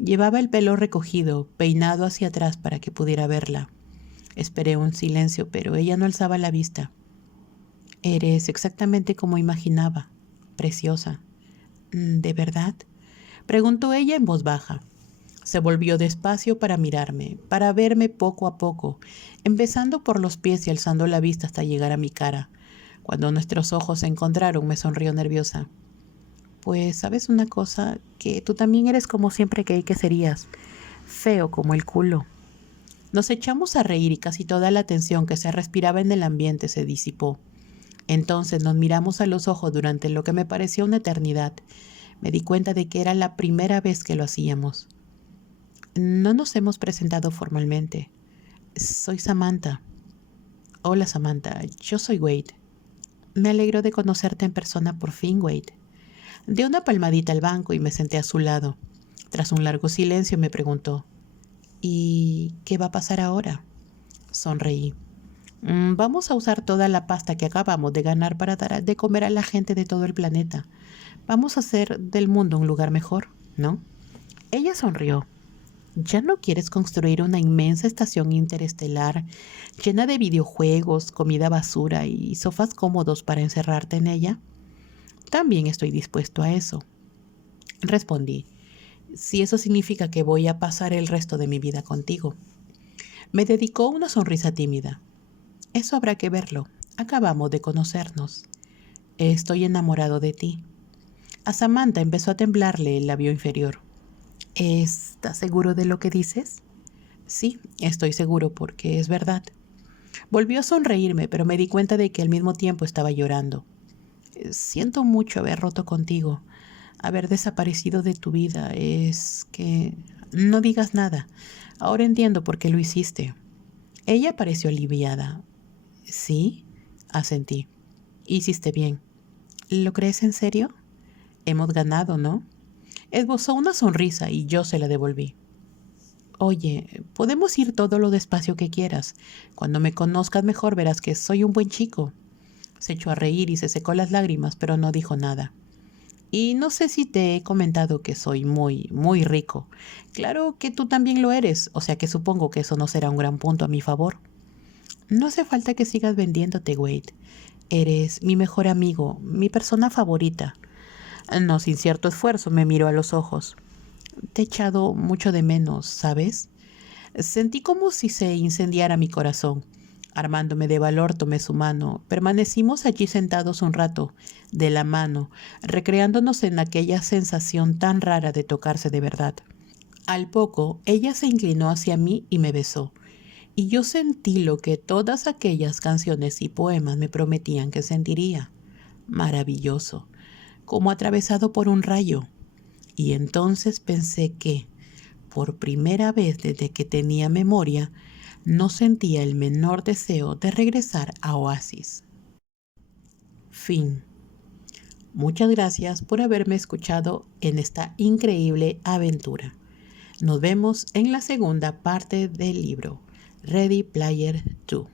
Llevaba el pelo recogido, peinado hacia atrás para que pudiera verla. Esperé un silencio, pero ella no alzaba la vista. Eres exactamente como imaginaba, preciosa. ¿De verdad? Preguntó ella en voz baja. Se volvió despacio para mirarme, para verme poco a poco, empezando por los pies y alzando la vista hasta llegar a mi cara. Cuando nuestros ojos se encontraron, me sonrió nerviosa. Pues, ¿sabes una cosa? Que tú también eres como siempre creí que serías, feo como el culo. Nos echamos a reír y casi toda la tensión que se respiraba en el ambiente se disipó. Entonces nos miramos a los ojos durante lo que me pareció una eternidad. Me di cuenta de que era la primera vez que lo hacíamos. No nos hemos presentado formalmente. Soy Samantha. Hola Samantha, yo soy Wade. Me alegro de conocerte en persona por fin, Wade. Di una palmadita al banco y me senté a su lado. Tras un largo silencio me preguntó, ¿y qué va a pasar ahora? Sonreí. Vamos a usar toda la pasta que acabamos de ganar para dar de comer a la gente de todo el planeta. Vamos a hacer del mundo un lugar mejor, ¿no? Ella sonrió. ¿Ya no quieres construir una inmensa estación interestelar llena de videojuegos, comida basura y sofás cómodos para encerrarte en ella? También estoy dispuesto a eso. Respondí, si eso significa que voy a pasar el resto de mi vida contigo. Me dedicó una sonrisa tímida. Eso habrá que verlo. Acabamos de conocernos. Estoy enamorado de ti. A Samantha empezó a temblarle el labio inferior. ¿Estás seguro de lo que dices? Sí, estoy seguro porque es verdad. Volvió a sonreírme, pero me di cuenta de que al mismo tiempo estaba llorando. Siento mucho haber roto contigo, haber desaparecido de tu vida. Es que... No digas nada. Ahora entiendo por qué lo hiciste. Ella pareció aliviada. ¿Sí? Asentí. Hiciste bien. ¿Lo crees en serio? Hemos ganado, ¿no? Esbozó una sonrisa y yo se la devolví. Oye, podemos ir todo lo despacio que quieras. Cuando me conozcas mejor verás que soy un buen chico. Se echó a reír y se secó las lágrimas, pero no dijo nada. Y no sé si te he comentado que soy muy, muy rico. Claro que tú también lo eres, o sea que supongo que eso no será un gran punto a mi favor. No hace falta que sigas vendiéndote, Wade. Eres mi mejor amigo, mi persona favorita. No sin cierto esfuerzo me miró a los ojos. Te he echado mucho de menos, ¿sabes? Sentí como si se incendiara mi corazón. Armándome de valor, tomé su mano. Permanecimos allí sentados un rato, de la mano, recreándonos en aquella sensación tan rara de tocarse de verdad. Al poco, ella se inclinó hacia mí y me besó. Y yo sentí lo que todas aquellas canciones y poemas me prometían que sentiría. Maravilloso, como atravesado por un rayo. Y entonces pensé que, por primera vez desde que tenía memoria, no sentía el menor deseo de regresar a Oasis. Fin. Muchas gracias por haberme escuchado en esta increíble aventura. Nos vemos en la segunda parte del libro, Ready Player 2.